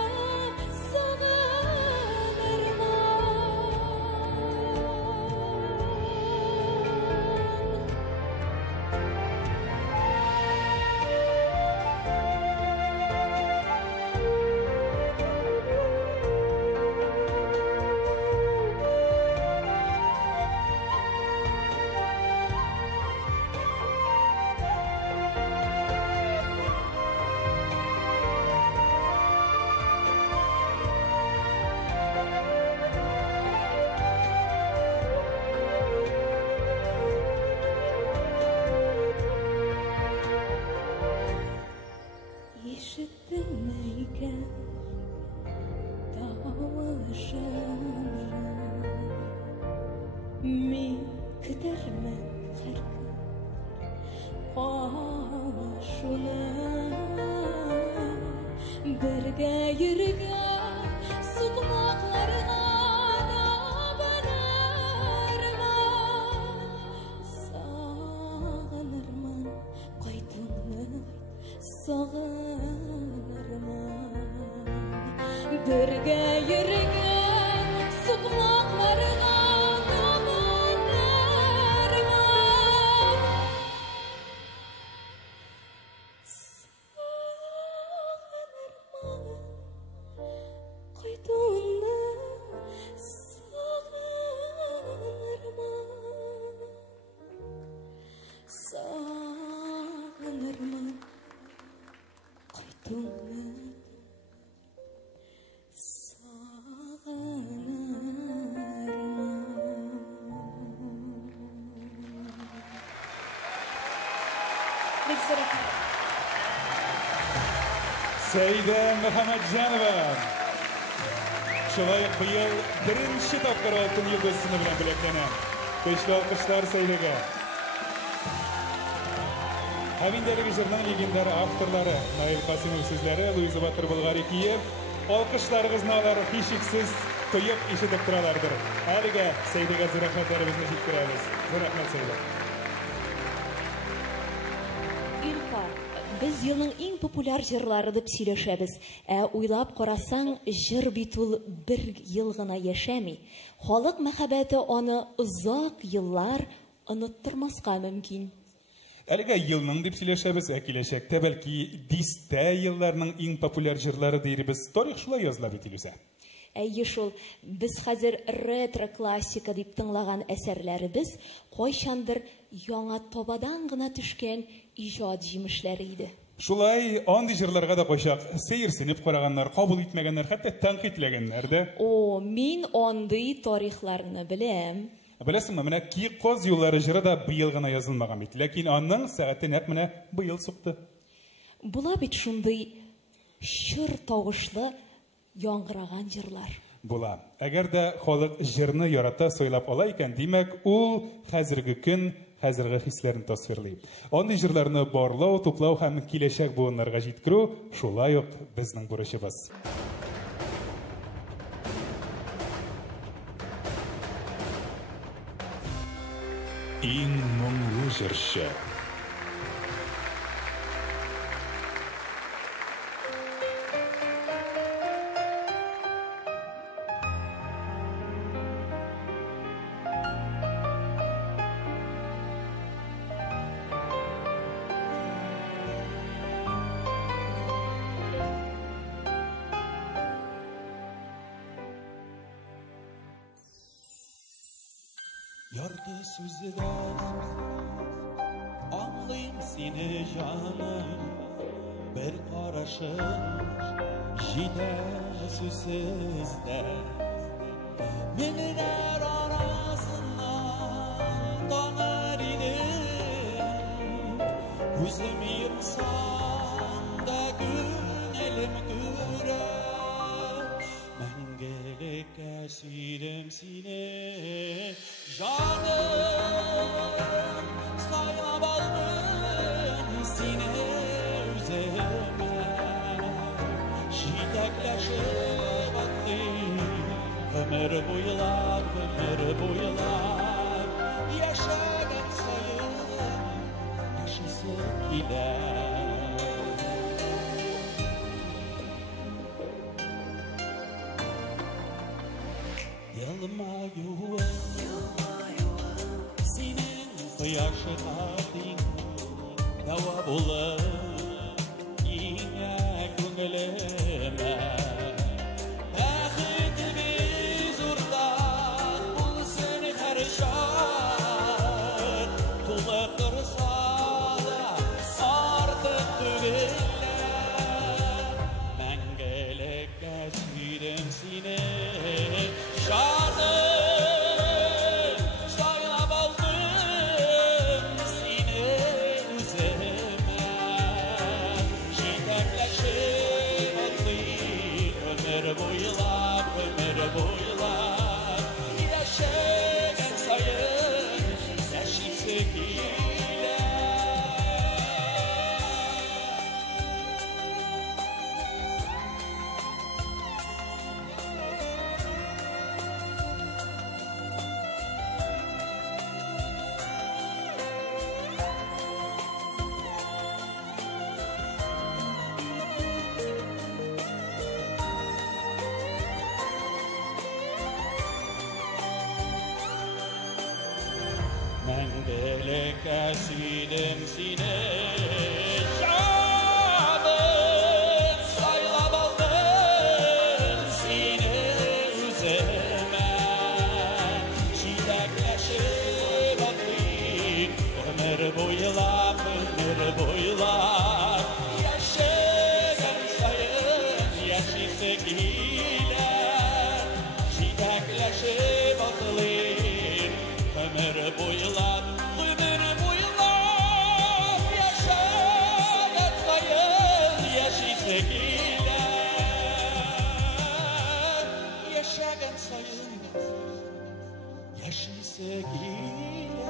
Мен күтермен her gün Қашуны Бірге yürügen Sıkmaklarga da banarman Sağınırman Qaytыңны Sağınırman Бірге yürügen Sıkmaklarga Сәйдә Мөхәммәтҗанова. Шулай быел беренче тапкыр алтын йолдыз сыны белән бүләкләнә. Көчле алкышлар Сәйдәгә. Һәм инде җырның легендар авторлары Наил Касимов сүзләре, Луиза Батыр Болгарикиев. Алкышларыгызны алар һичшиксез тоеп ишетеп торалардыр. Әлегә Сәйдәгә рәхмәтләребезне җиткерәбез. Рәхмәт Сәйдә. Илфа, biz елның иң популяр җырлары дип сөйләшәбез. Уйлап карасаң, җыр бит ул бер ел гына яшәми. Халык мәхәббәте аны озак еллар оныттырмаска мөмкин. Әлегә елның дип сөйләшәбез, киләчәктә бәлки 10 елларның иң популяр җырлары дирбез. Тарих шулай языла бит Илүсә. Әйе шул, без хәзер ретро классика дип тыңлаган әсәрләребез кайчандыр яңа табадан гына төшкән иҗат җимешләре иде. Шулай андый җырларга да кайчак сәерсенеп караганнар, кабул итмәгәннәр, хәтта тәнкыйтьләгәннәр дә. О, мин андый тарихларны беләм. Беләсеңме, менә ки коз юллары җыры да быел гына язылмаган бит, ләкин аның сәгате нәкъ менә быел сукты. Була бит шундый чыр тавышлы яңгыраган җырлар. Була. Әгәр дә халык җырны ярата сойлап ала икән, димәк, ул хәзерге көн, хәзерге хисләрен тасвирлый. Андый җырларны барлау, туплау һәм киләчәк буыннарга җиткерү шулай ук безнең бурычыбыз. Иң моңлы җырчы. Ярты сүзгә аңлыйм сине җаным, бер карашың җитә сүзсездә. Миннәр арасыннан таныр идем, үзем йомсам да күңелем күрә. Мәңгелеккә сөйләм сине Canım, saylab aldım seni üzerime. Şiddetlešip attım ömür boylar yaşagan sayın yaşasın gider. Yılmayın Yaşı tatin dava bulur yine gönlüme. Bəxtimiz urdan bulsun her şan, tulu kırsa da artık tüviller. Məngelikə süydüm seni şanım. Ömür мәңгілікке сүйдім сені сайлап алдым сені өзіме жетектешіп өтейін өмір бойлап яшеген сайын яшисі келер жетектешіп өтейін өмір бойлап яшеген сайын яшисі келер яшеген сайын яшисі келер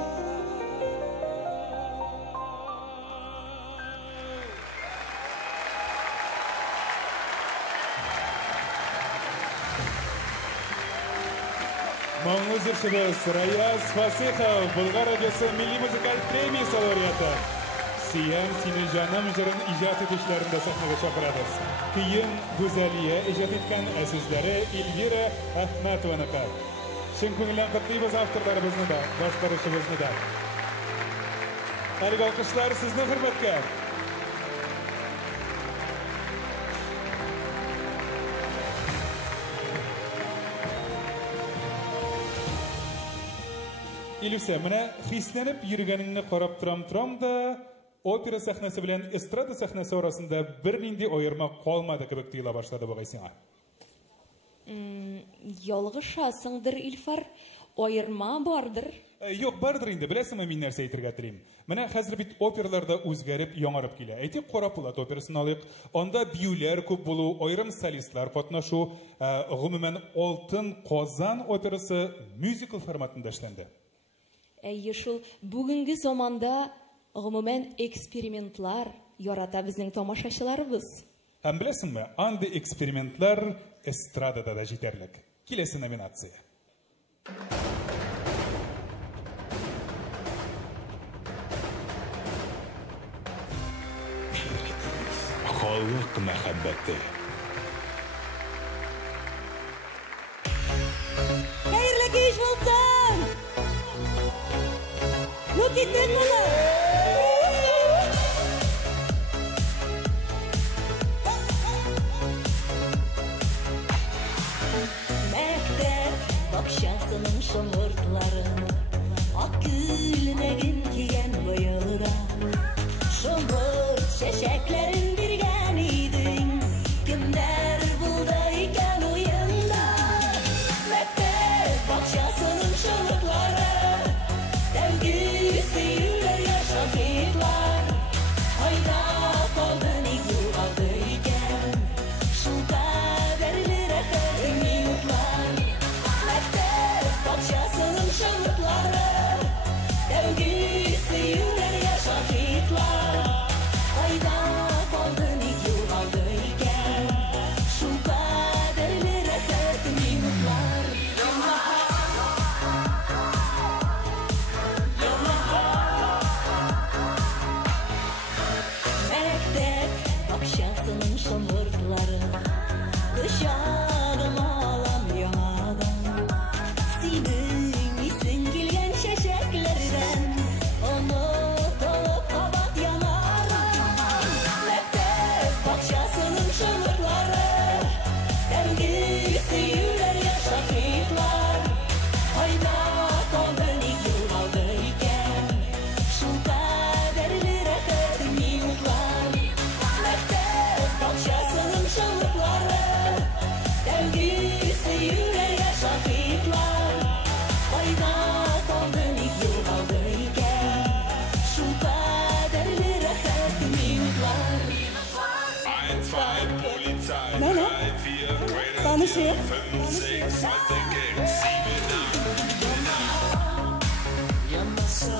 Моңлы жүршіміз Раяз Фасихов, Бұлғар радиосы Milli Muzikal премиясы лауреаты. Сиям сені жаным жырын ижат етушілерінде сахнаға шақырадыз. Күйін Гүзәлия ижат еткен әсізлері Эльвира Ахматованықа. Шын көңілен құттыйбыз авторларымызны да, башқарушымызны да. Әлгі алқышлар сізді хұрметке. Илюся, менә хисленіп йөргәнеңне қарап тұрам да, опера сахнасы белән эстрада сахнасы арасында бер нинди аерма калмады кебек тоела башлады бугай сиңа. Ялгышасыңдыр, Илфар, аерма бардыр. Юк, бардыр инде, беләсеңме мин нәрсә әйтергә телим. Менә хәзер бит оперларда үзгәреп, яңарып килә. Әйтик, Карапулат операсын алыйк. Анда биюләр күп булу, аерым солистлар катнашу, гомумән Алтын Казан операсы мюзикл форматында эшләнде. Шул бүгінгі заманда гомумән экспериментлар ярата безнең тамашачыларыбыз. Һәм беләсеңме, андый экспериментлар эстрадада да җитәрлек. Киләсе номинация. Халык мәхәббәте. Хәерле кич булсын! Ну киттек була! Мәктәп бакчасының шомыртларын ак күлмәген кигән быелда шомырт чәчәкләрен биргән идең кемдер булды икән уенда мәктәп бакчасының шомыртлары тәүге сөюләр яшап итлар айда калды ник югалды икән шул кадәрле рәхәт минутлар мәктәп бакчасының шомыртлары тәүге сөюләр яшап итлар айда калды ник югалды икән шул кадәрле рәхәт минутлар Мәктәп бакчасының шомыртлары Кочагыма алам яңадан Синең исең килгән чәчәкләрдән Онытылып кабат янарым Мәктәп бакчасының шомыртлары Тәүге сөюләр яшап итлар Айда калды ник югалды икән Шул кадәрле рәхәт минутлар Мәктәп бакчасының шомыртлары Тәүге сөюләр яшап итлар Айда калды ник югалды икән Шул кадәрле рәхәт минутлар 1, 2, Polizei, No, no. 3, 4, Greater Tanışıyor. 5, 6, alte Gang, 7, 8.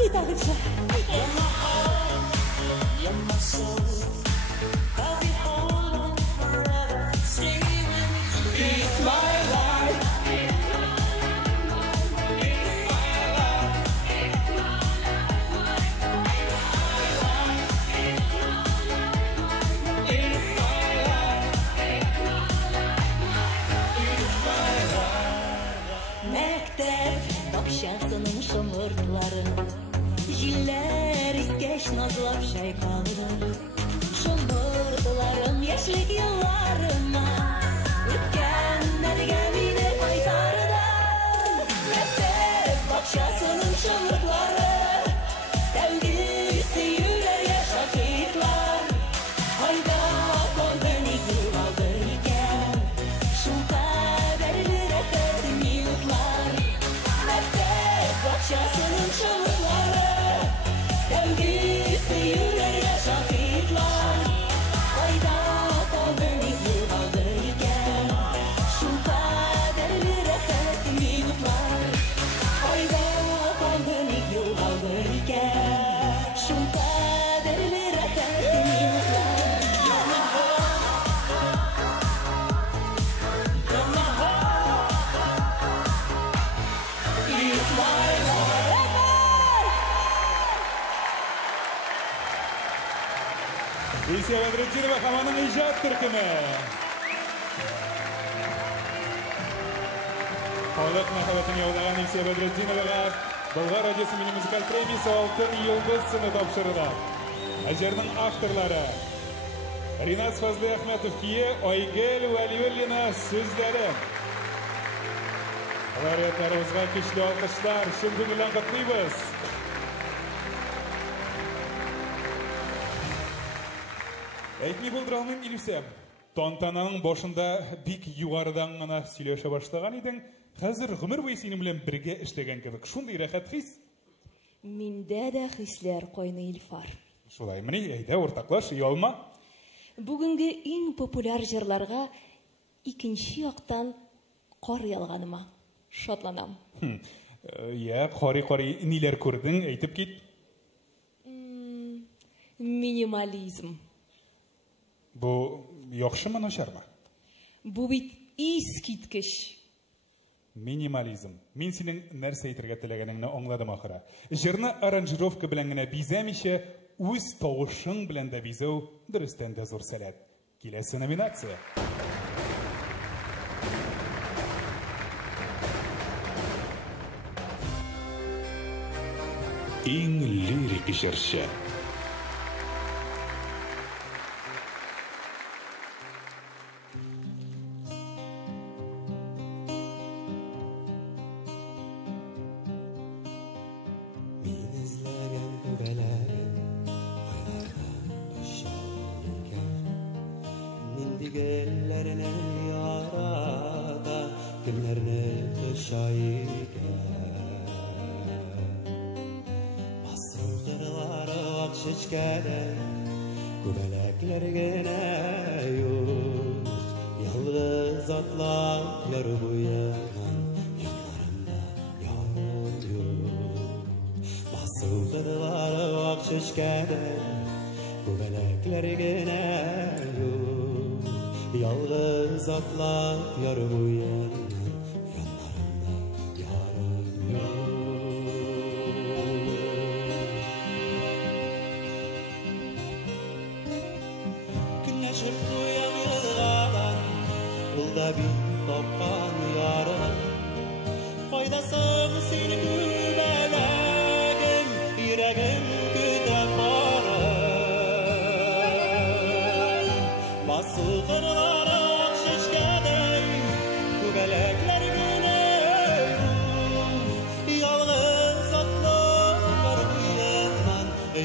İyi takipçi. It's my life. бакчасының шымыртлары. Җилләр искәч назлап шайкалды. Шымыртларым яшьлек елларыма, үткәннәргә мине кайтарды. Мәктәп бакчасының шымыртлары, тәүге сөюләргә шаһитлар. Айда калды ник югалды икән, шул кадәрле рәхәт минутлар. Мәктәп бакчасының шымырлары, тәүге сөюләргә шаһитлар. Айда калды ник югалды икән, шул кадәрле рәхәт минутлар. Айда калды ник югалды икән, шул кадәрле рәхәт минутлар. Илсия Бәдретдинова хаманың ижад төркеме. Халык мәхәббәтен яулаган Илсия Бәдретдиновага Болгар радиосы мини музыкаль премиясы алтын йолдыз сыны тапшырыла. Әҗернең авторлары Ринас Фазлы Әхмәтов кие, Айгөл Вәлиуллина сүзләре. Лауреатларыбызга көчле алкышлар, шул күңелдән котлыйбыз. Әйтми булдыра алмыйм, Илсия. Тантананың башында бик югарыдан гына сөйләшә башлаган идең. Хәзер гомер буе синең белән бергә эшләгән кебек. Шундый рәхәт хис. Миндә дә хисләр кайный, Илфар. Шулаймыни, әйдә уртаклаш, ялма. Бүгенге иң популяр җырларга икенче яктан кар ялганыма шатланам. Я, карый ниләр күрдең, әйтеп кит. Минимализм. Бу яхшымы, начармы? Бу бит искиткеч. Минимализм. Мин синең нәрсә әйтергә теләгәнеңне аңладым ахыра. Җырны аранжировка белән генә бизәмичә, үз тавышың белән дә бизәү дөрестән дә зур сәләт. Киләсе номинация. Иң лирик җырчы. Yalnız atlar yar bu yana, yanlarında yarım yok. Güneşip uyan yılgadan, ılda bir topkan yarım. Faydasın seni gülbelegim, yüreğim güde barım. Basılgırlar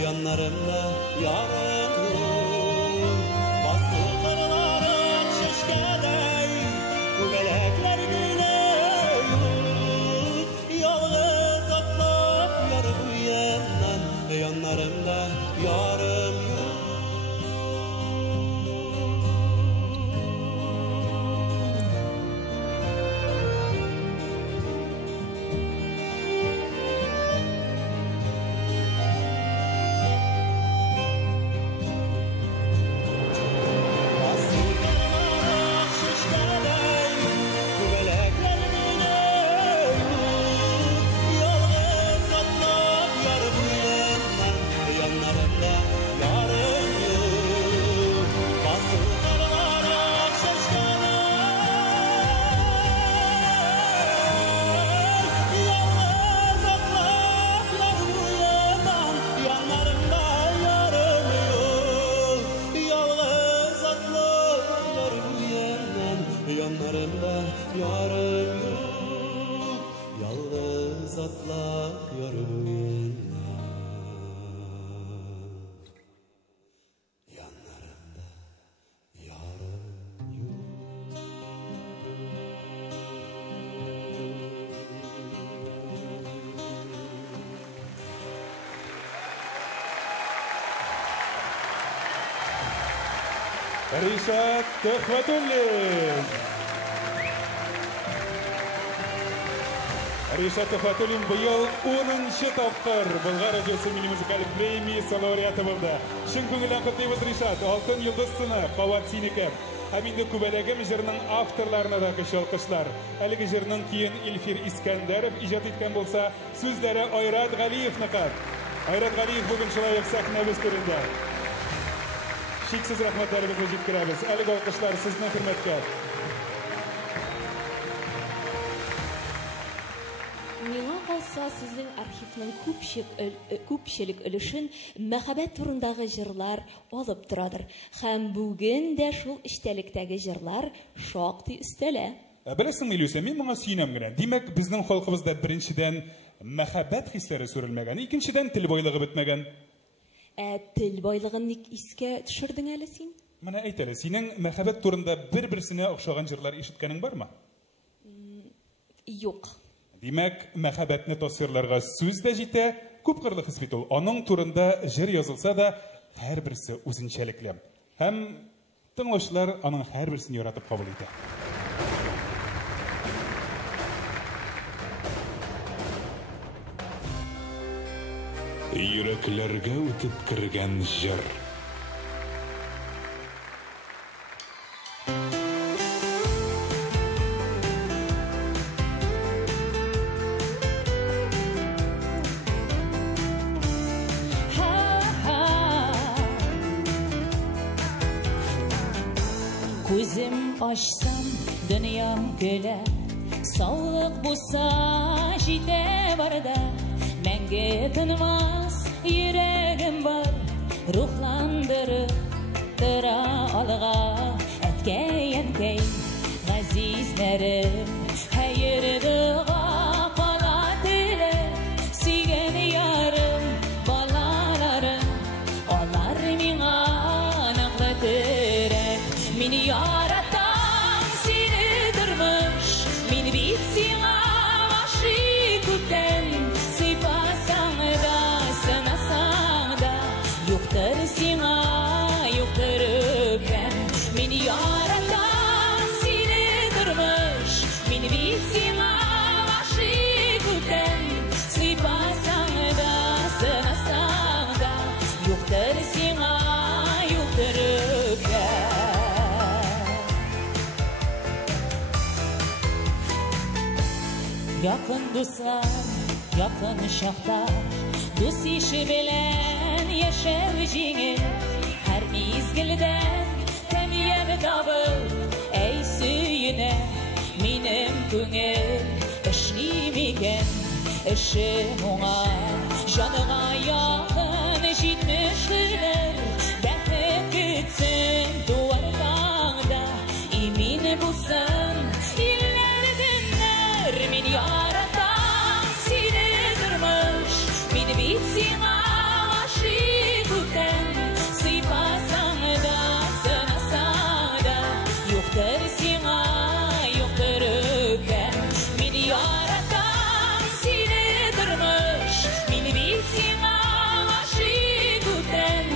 yanlarımda yarım yok. Basılgırların şişkedey, bu belekler güne yok. Yalnız atlar yarım uyandan, yanlarımda yarım yok. yarım yok, yalnız atlar yarım. Yanlarımda yarım yok. Rişat Töhfetulin. Rişat Töhfetulin bu yıl 10-nчы тапкыр Болгар радиосы милли музыкаль премиясы лауреаты булды. Шын күңелдән котлыйбыз, Ришат. Алтын йолдыз сыны кабат синеке. Һәм инде күбәләгем җырның авторларына да кыш алкышлар. Әлеге җырның киен Илфир Искәндәров иҗат иткән булса, сүзләре Айрат Галиевныкы. Айрат Галиев бүген шулай ук сәхнәбез түрендә. Шексіз рәхмәтләребезне җиткерәбез. Әлеге алкышлар сезне хөрмәткә. Миңа калса, сезнең архивның күпчелек өлешен мәхәббәт турындагы җырлар алып торадыр. Һәм бүген дә шул эчтәлектәге җырлар шактый өстәлә. Беләсеңме, Илюся, мин моңа сөенәм генә. Димәк, безнең халкыбызда беренчедән мәхәббәт хисләре сүрелмәгән, икенчедән тел байлыгы бетмәгән. Тел байлыгын ник искә төшердең әле син? Менә әйт әле, синең мәхәббәт турында бер-берсенә охшаган җырлар ишеткәнең бармы? Юк. Димәк, мәхәббәтне тасвирларга сүз дә җитә, күп кырлы хис бит ул. Аның турында җыр язылса да, һәрберсе үзенчәлекле. Һәм тыңлаучылар аның һәрберсен яратып кабул итә. Йөрәкләргә үтеп кергән җыр. Күзем ачсам, дөньям көлә, саулык булса җитә барда. Мәңге тынмас йөрәгем бар, рухландырып тора алга. Әткәй, ғәзизләрем, хәйр-дуга кала теләп, сөйгән ярым, балаларым, алар миңа ныклы терәк. Мин яратам сине тормыш, мин бит сиңа гашыйк күптән. Сыйпасаң да, сынасаң да, юктыр сиңа, юктыр өпкән. Мин яратам сине тормыш, мин бит сиңа гашыйк күптән. Сыйпасаң да, сынасаң да, юктыр сиңа, юктыр өпкән. Якын дуслар, якын шакта, дус ише белән яшәр җиңел. Һәр мизгелдә тәмиям табып, әй сөенә минем күңел. Эшли микән эшем уңай, җаныга якын җитмеш көннәр. Бәхет көтсен туарганда, имин булсын илләр көннәр. Мин яратам сине тормыш, мин бит сиңа гашыйк күптән. Сыйпасаң да, сынасаң да, юктыр сиңа, юктыр өпкән. Мин яратам сине тормыш, мин бит сиңа гашыйк күптән.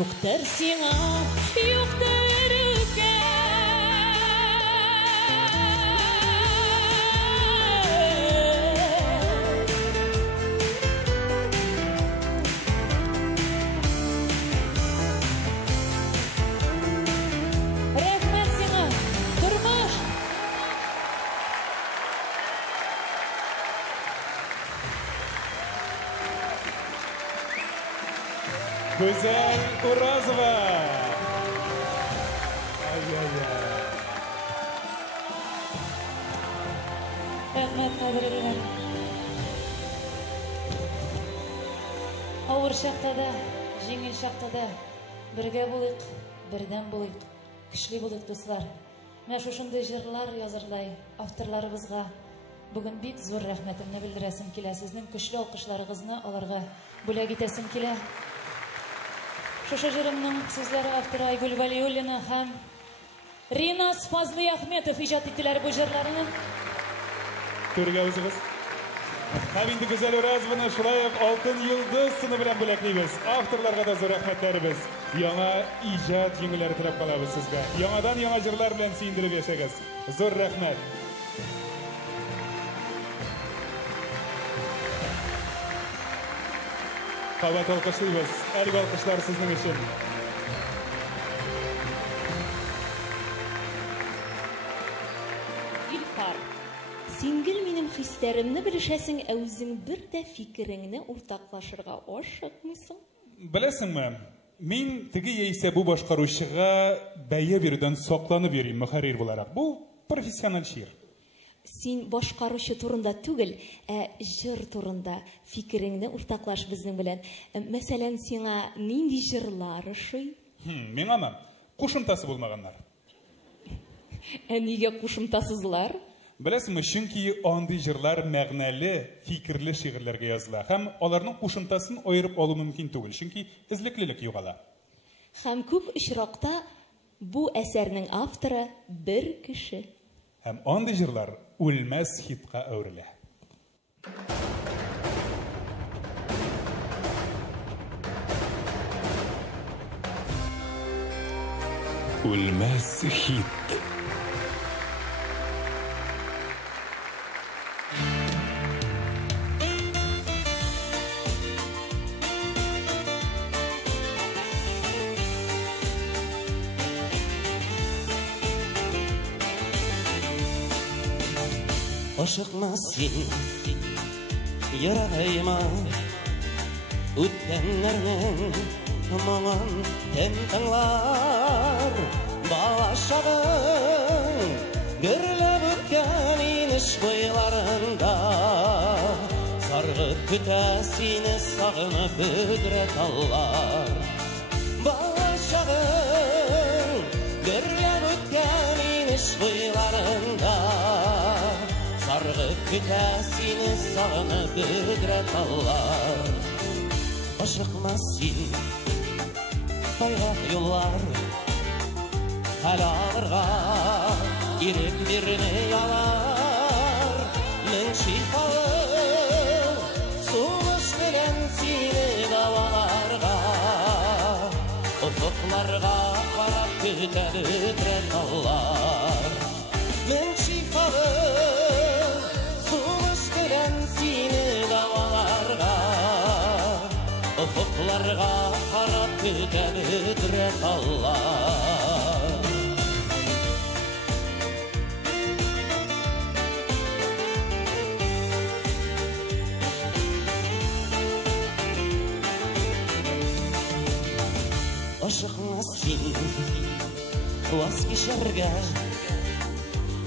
Юктыр сиңа, юктыр үкә. Рәхмәт сиңа, тормыш. Güzel Urazova. Рәхмәт, кадерлеләр. Авыр шақта да, жеңіл шақта да бірге болайық, бірден болайық, күчле болайық, дуслар. Мен шушындай жырлар язырлай авторларыбызга бүгін бик зур рәхмәтемне белдерәсем килә. Сезнең көчле алкышларыгызны аларга бүләк итәсем килә. Шушы жырымның сүзләре авторы Айгөл Валиуллина һәм Ринас Фазлый Ахметов иҗат иттеләр бу җырларны. Түргә үзегез. Һәм инде Güzel Urazovаны шулай ук Алтын йолдыз сыны белән бүләклибез. Авторларга да зур рәхмәтләребез. Яңа иҗат җиңүләре теләп калабыз сезгә. Яңадан яңа җырлар белән сөендереп яшәгез. Зур рәхмәт. Кабат алкышлыйбыз. Әлеге алкышлар сезнең өчен. Илфар, син гел минем хисләремне белешәсең, ә үзең бер дә фикереңне уртаклашырга ашыкмыйсың? Беләсеңме? Мин теге яисә бу башкаручыга бәя бирүдән сакланып йөрим мөхәррир буларак. Бу профессиональ шир. Син башкаручы турында түгел, ә җыр турында фикереңне уртаклаш безнең белән. Мәсәлән, сиңа нинди җырлар ошый? Миңамы? Кушымтасы булмаганнар. Ә нигә кушымтасызлар? Беләсеңме, чөнки андый җырлар мәгънәле, фикерле шигырьләргә языла. Һәм аларның кушымтасын аерып алу мөмкин түгел, чөнки эзлеклелек югала. Һәм күп очракта бу әсәрнең авторы бер кеше. Һәм андый җырлар үлмәс хитка әверелә. Үлмәс хит. Ашыкма син, ярайма, үткәннәрнең моңын тәмтаңлар. Бала чагың гөрләп үткән инеш буйларында, саргып көтә сине сагынып көдрәт аллар. Бала чагың гөрләп үткән инеш буйларында, саргып көтә сине сагынып көдрәт аллар. Ашыкма син, тайгак юллар, хәл алырга ирек бирмәй алар. Мең шифалы сугыш белән сине даваларга, офыкларга карап көтә көдрәт аллар. Мең шифалы сугыш белән сине даваларга, офыкларга карап көтә көдрәт аллар. Ашыкма син, ваз кичәргә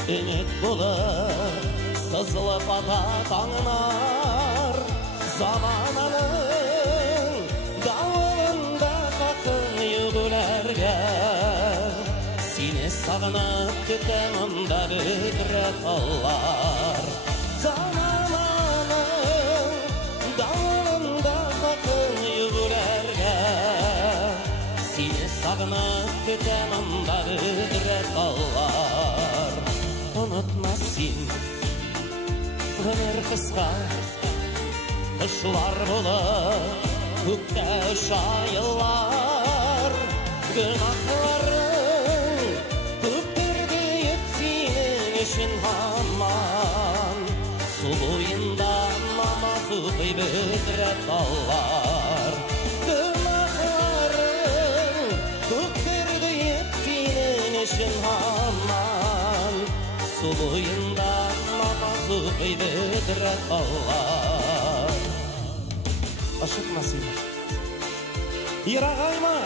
өмет булып, сызылып ата таңнар. Замананың давылында хакын йөгүләргә, сине сагынып көтәм анда көдрәт аллар. Замананың давылында хакын йөгүләргә, сине сагынып көтәм анда көдрәт аллар. Онытма син, гомер кыска, кышлар булып, күктә оча йыллар. Günahların Tüptürdü senin için aman Suluyunda namazı kıybıdret Allah Günahların Tüptürdü senin için aman Suluyunda namazı kıybıdret Allah Aşıkmasıyla Yırağayma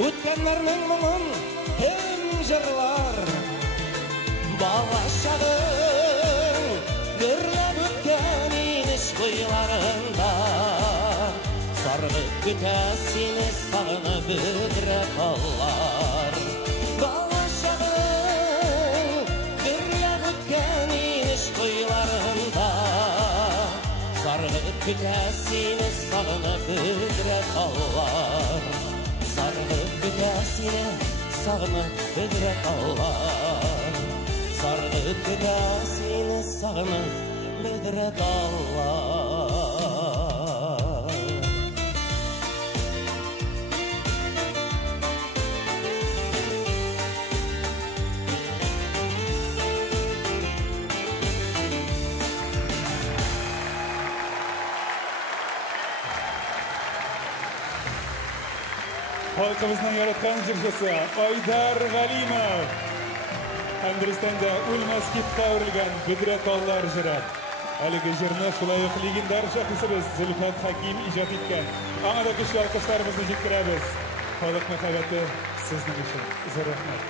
Ötkenlerinin mımın hem jırlar Bağlaşadın Görlep ötken iniş kıylarında Sargıp kütesini sağını büdret allar Bağlaşadın Görlep ötken iniş kıylarında Sargıp kütesini sağını büdret allar Sargıp kütesini sağını büdret allar Sargıp kütesini sağını büdret allar Halkımızın yaratkan jirjisi Aydar Galimov. Andristanda Ulmas kitga urilgan Bidret Ollar jirat. Haligi jirni shulayq legendar shaxsimiz Zulfat Hakim ijod etgan. Anadagi shu alqishlarimizni yetkazamiz. Xalq muhabbati sizning uchun. Uzun rahmat.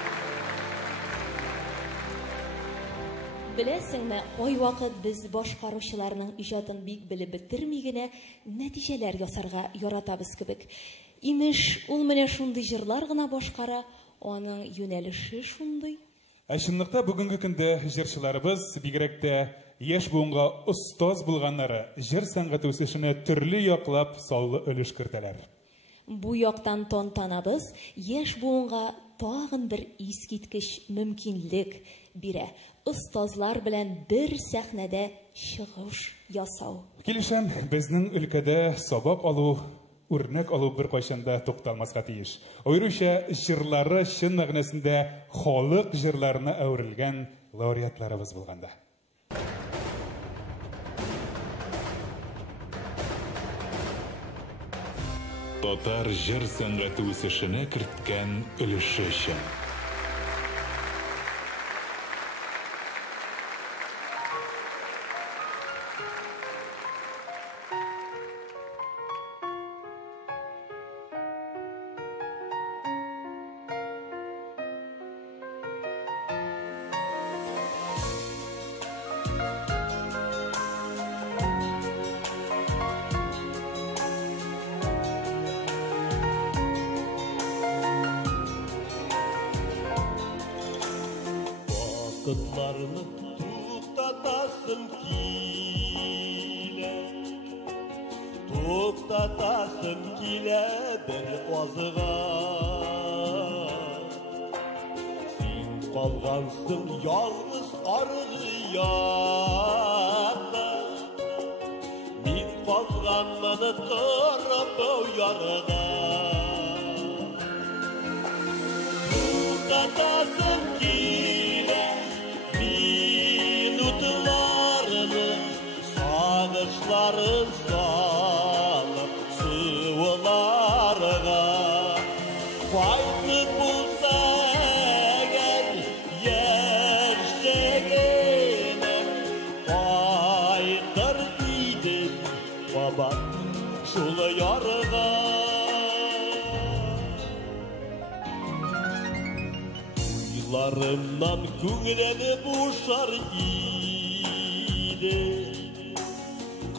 Білесіңме, ой вақыт біз башқарушыларның ижатын бик біліп бітірмегені нәтижелер ясарға яратабыз кебек. Имеш, ул менә шундый җырлар гына башкара, аның юнәлеше шундый. Шунлыкта бүгенге көндә җырчыларыбыз бигрәк тә яшь буынга остаз булганнары җыр сәнгате үсешенә төрле яклап саллы өлеш кертәләр. Бу яктан тантанабыз яшь буынга тагын бер искиткеч мөмкинлек бирә. Остазлар белән бер сәхнәдә чыгыш ясау. Килешәм, безнең өлкәдә сабак алу, үрнәк алу бер кайчанда тукталмаска тиеш. Аеруча җырлары чын мәгънәсендә халык җырларына әверелгән лауреатларыбыз булганда. Татар җыр сәнгате үсешенә керткән өлеше өчен. Vakıtlarını tuktatasın kile Tuktatasın kile bir azığa Sen kalgansın yalnız argıyanda Min kalganını tırıp o yarıda Tuktatasın kile minutlarını sağışların salıp sıvılarına Faydı bulsa gel yaştegene Faydır dedim baba şulu yarına Larımdan küngülemi boşar idi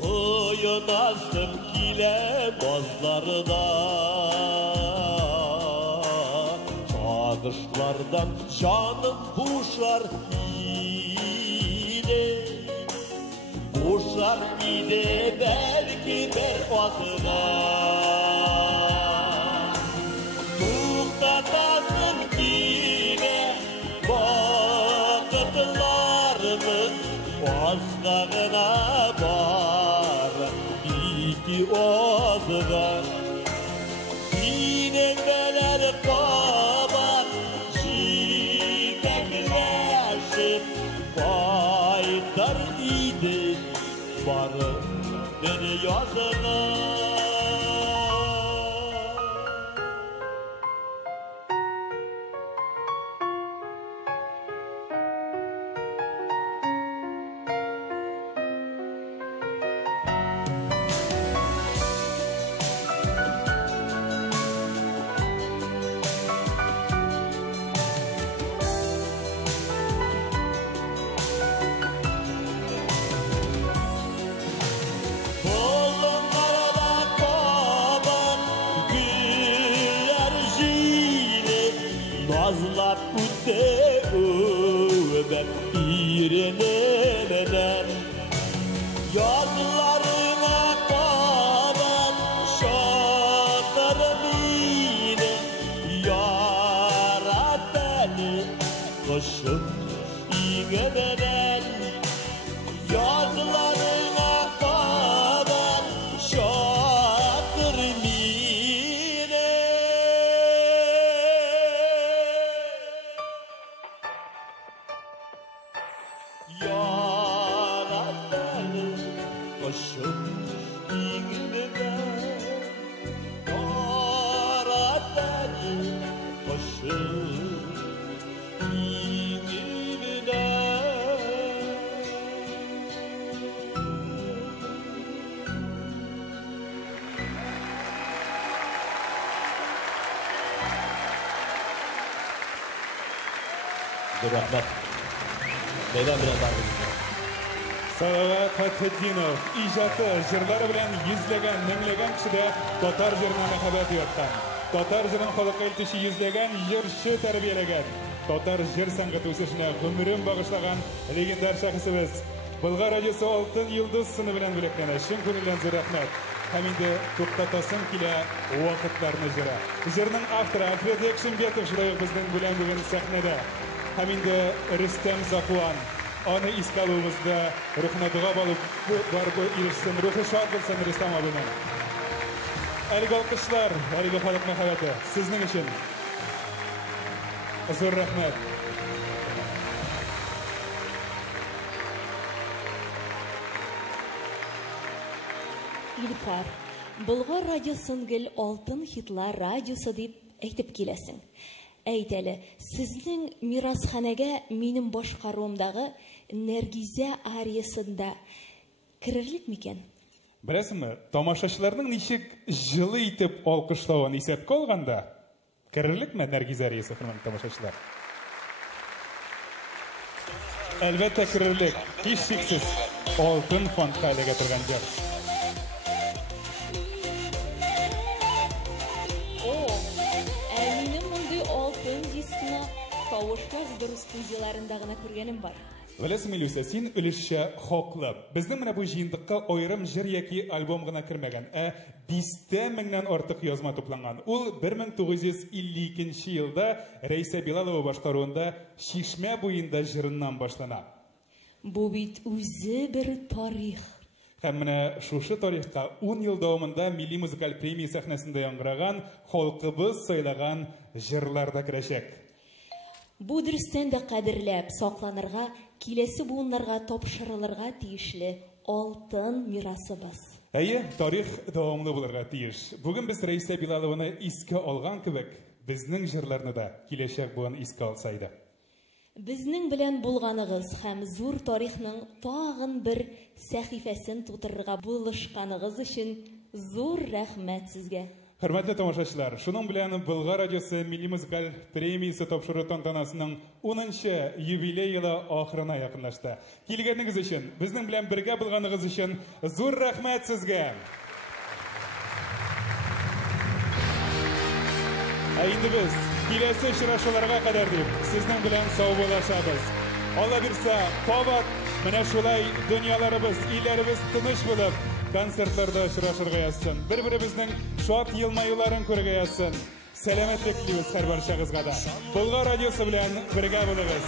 Koyunasım kile bozlarına Çağışlardan canım boşar idi Boşar idi belki bir azına Tuktatasın kile vakıtlarımın vazlarına var iki ozga Sinen bel barı bir yazına. Nazlap ütte öber iğrenemeden yazlarına kalan şartlarım yine yarat beni kışım iğnemeden yazlarına kalan şartlarım yarat beni kışım iğnemeden yarat beni kışım rahmet. Neden biraz daha Salavat Fathiddinov ijodi jırlari bilan yuzlagan, minglagan kishida Totar jırına muhabbat yotgan. Totar jırın xalqqa iltishi yuzlagan yirshi tarbiyalagan. Totar jır san'ati o'sishini umrim bag'ishlagan legendar shaxsimiz. Bulg'ar radiosi Oltin yulduz sini bilan bo'lakan. Shin ko'ngildan zo'r rahmat. Hamida to'xtatasim kela vaqtlarni jira. Jırning avtori Alfred Yakshimbetov shunday bizning bilan bugun sahnada. Hamida Rustam Zaquan onu iskalımızda ruhuna dua balıp barbu ilişsin, ruhu şad bulsun Rustam abinin. Elgi alkışlar, elgi halk mehaveti sizin için. Zor rahmet. Ilfar, Bulgar radyosun gül altın hitlar radyosu deyip aytib kelesin. Әйтәлі, сіздің мирасханага менің башқаруымдағы Нәргизә ариясында кірерлік мекен? Білесіңме, тамашашылардың нешік жылы итеп алқышлауын есепке алғанда кірерлік ме Нәргизә ариясы, құрметті тамашашылар? Әлбәттә кірерлік, еш шексіз алтын фондқа іліге тұрған жер. Тавышкоз дұрыс студияларындағына көргенім бар. Білесің Илюса, сен үлішші хоқлы. Біздің мұна бұл жиындыққа ойырым жыр яки альбом ғана кірмеген. 50 мыңнан артық язма топланған. Ол 1952 елда Рәйсә Билалова башқаруында Шишмә бойында жырынан башлана. Бұл бит өзі бір тарих. Һәм менә шушы тарихка 10 ел дәвамында Милли музыкаль премия сәхнәсендә яңгыраган, халкыбыз сайлаган жырлар да керәчәк. Бу дөрестән дә кадерләп сакланырга, киләсе буыннарга тапшырылырга тиешле алтын мирасыбыз. Әйе, тарих дәвамлы булырга тиеш. Бүген без Рәйсә Билалованы искә алган кебек, безнең җырларны да киләчәк буын искә алсайды. Безнең белән булганыгыз һәм зур тарихның тагын бер сәхифәсен тутырырга булышканыгыз өчен зур рәхмәт сезгә. Hürmetli тамашачылар, шуның белән Bulgar радиосы Милли музыкаль премиясе тапшыру тантанасының 10-нчы юбилей елы ахырына якынлашты. Килгәнегез өчен, безнең белән бергә булганыгыз өчен зур рәхмәт сезгә. Инде без киләсе очрашуларга кадәр дип сезнең белән сау булашабыз. Алла бирсә, кабат менә шулай дөньяларыбыз, илләребез тыныч булып, концертларда очрашырга язсын. Бер-беребезнең шат елмаюларын күрергә язсын. Сәламәтлек телибез һәр барчагызга да. Bulgar радиосы белән бергә булыгыз.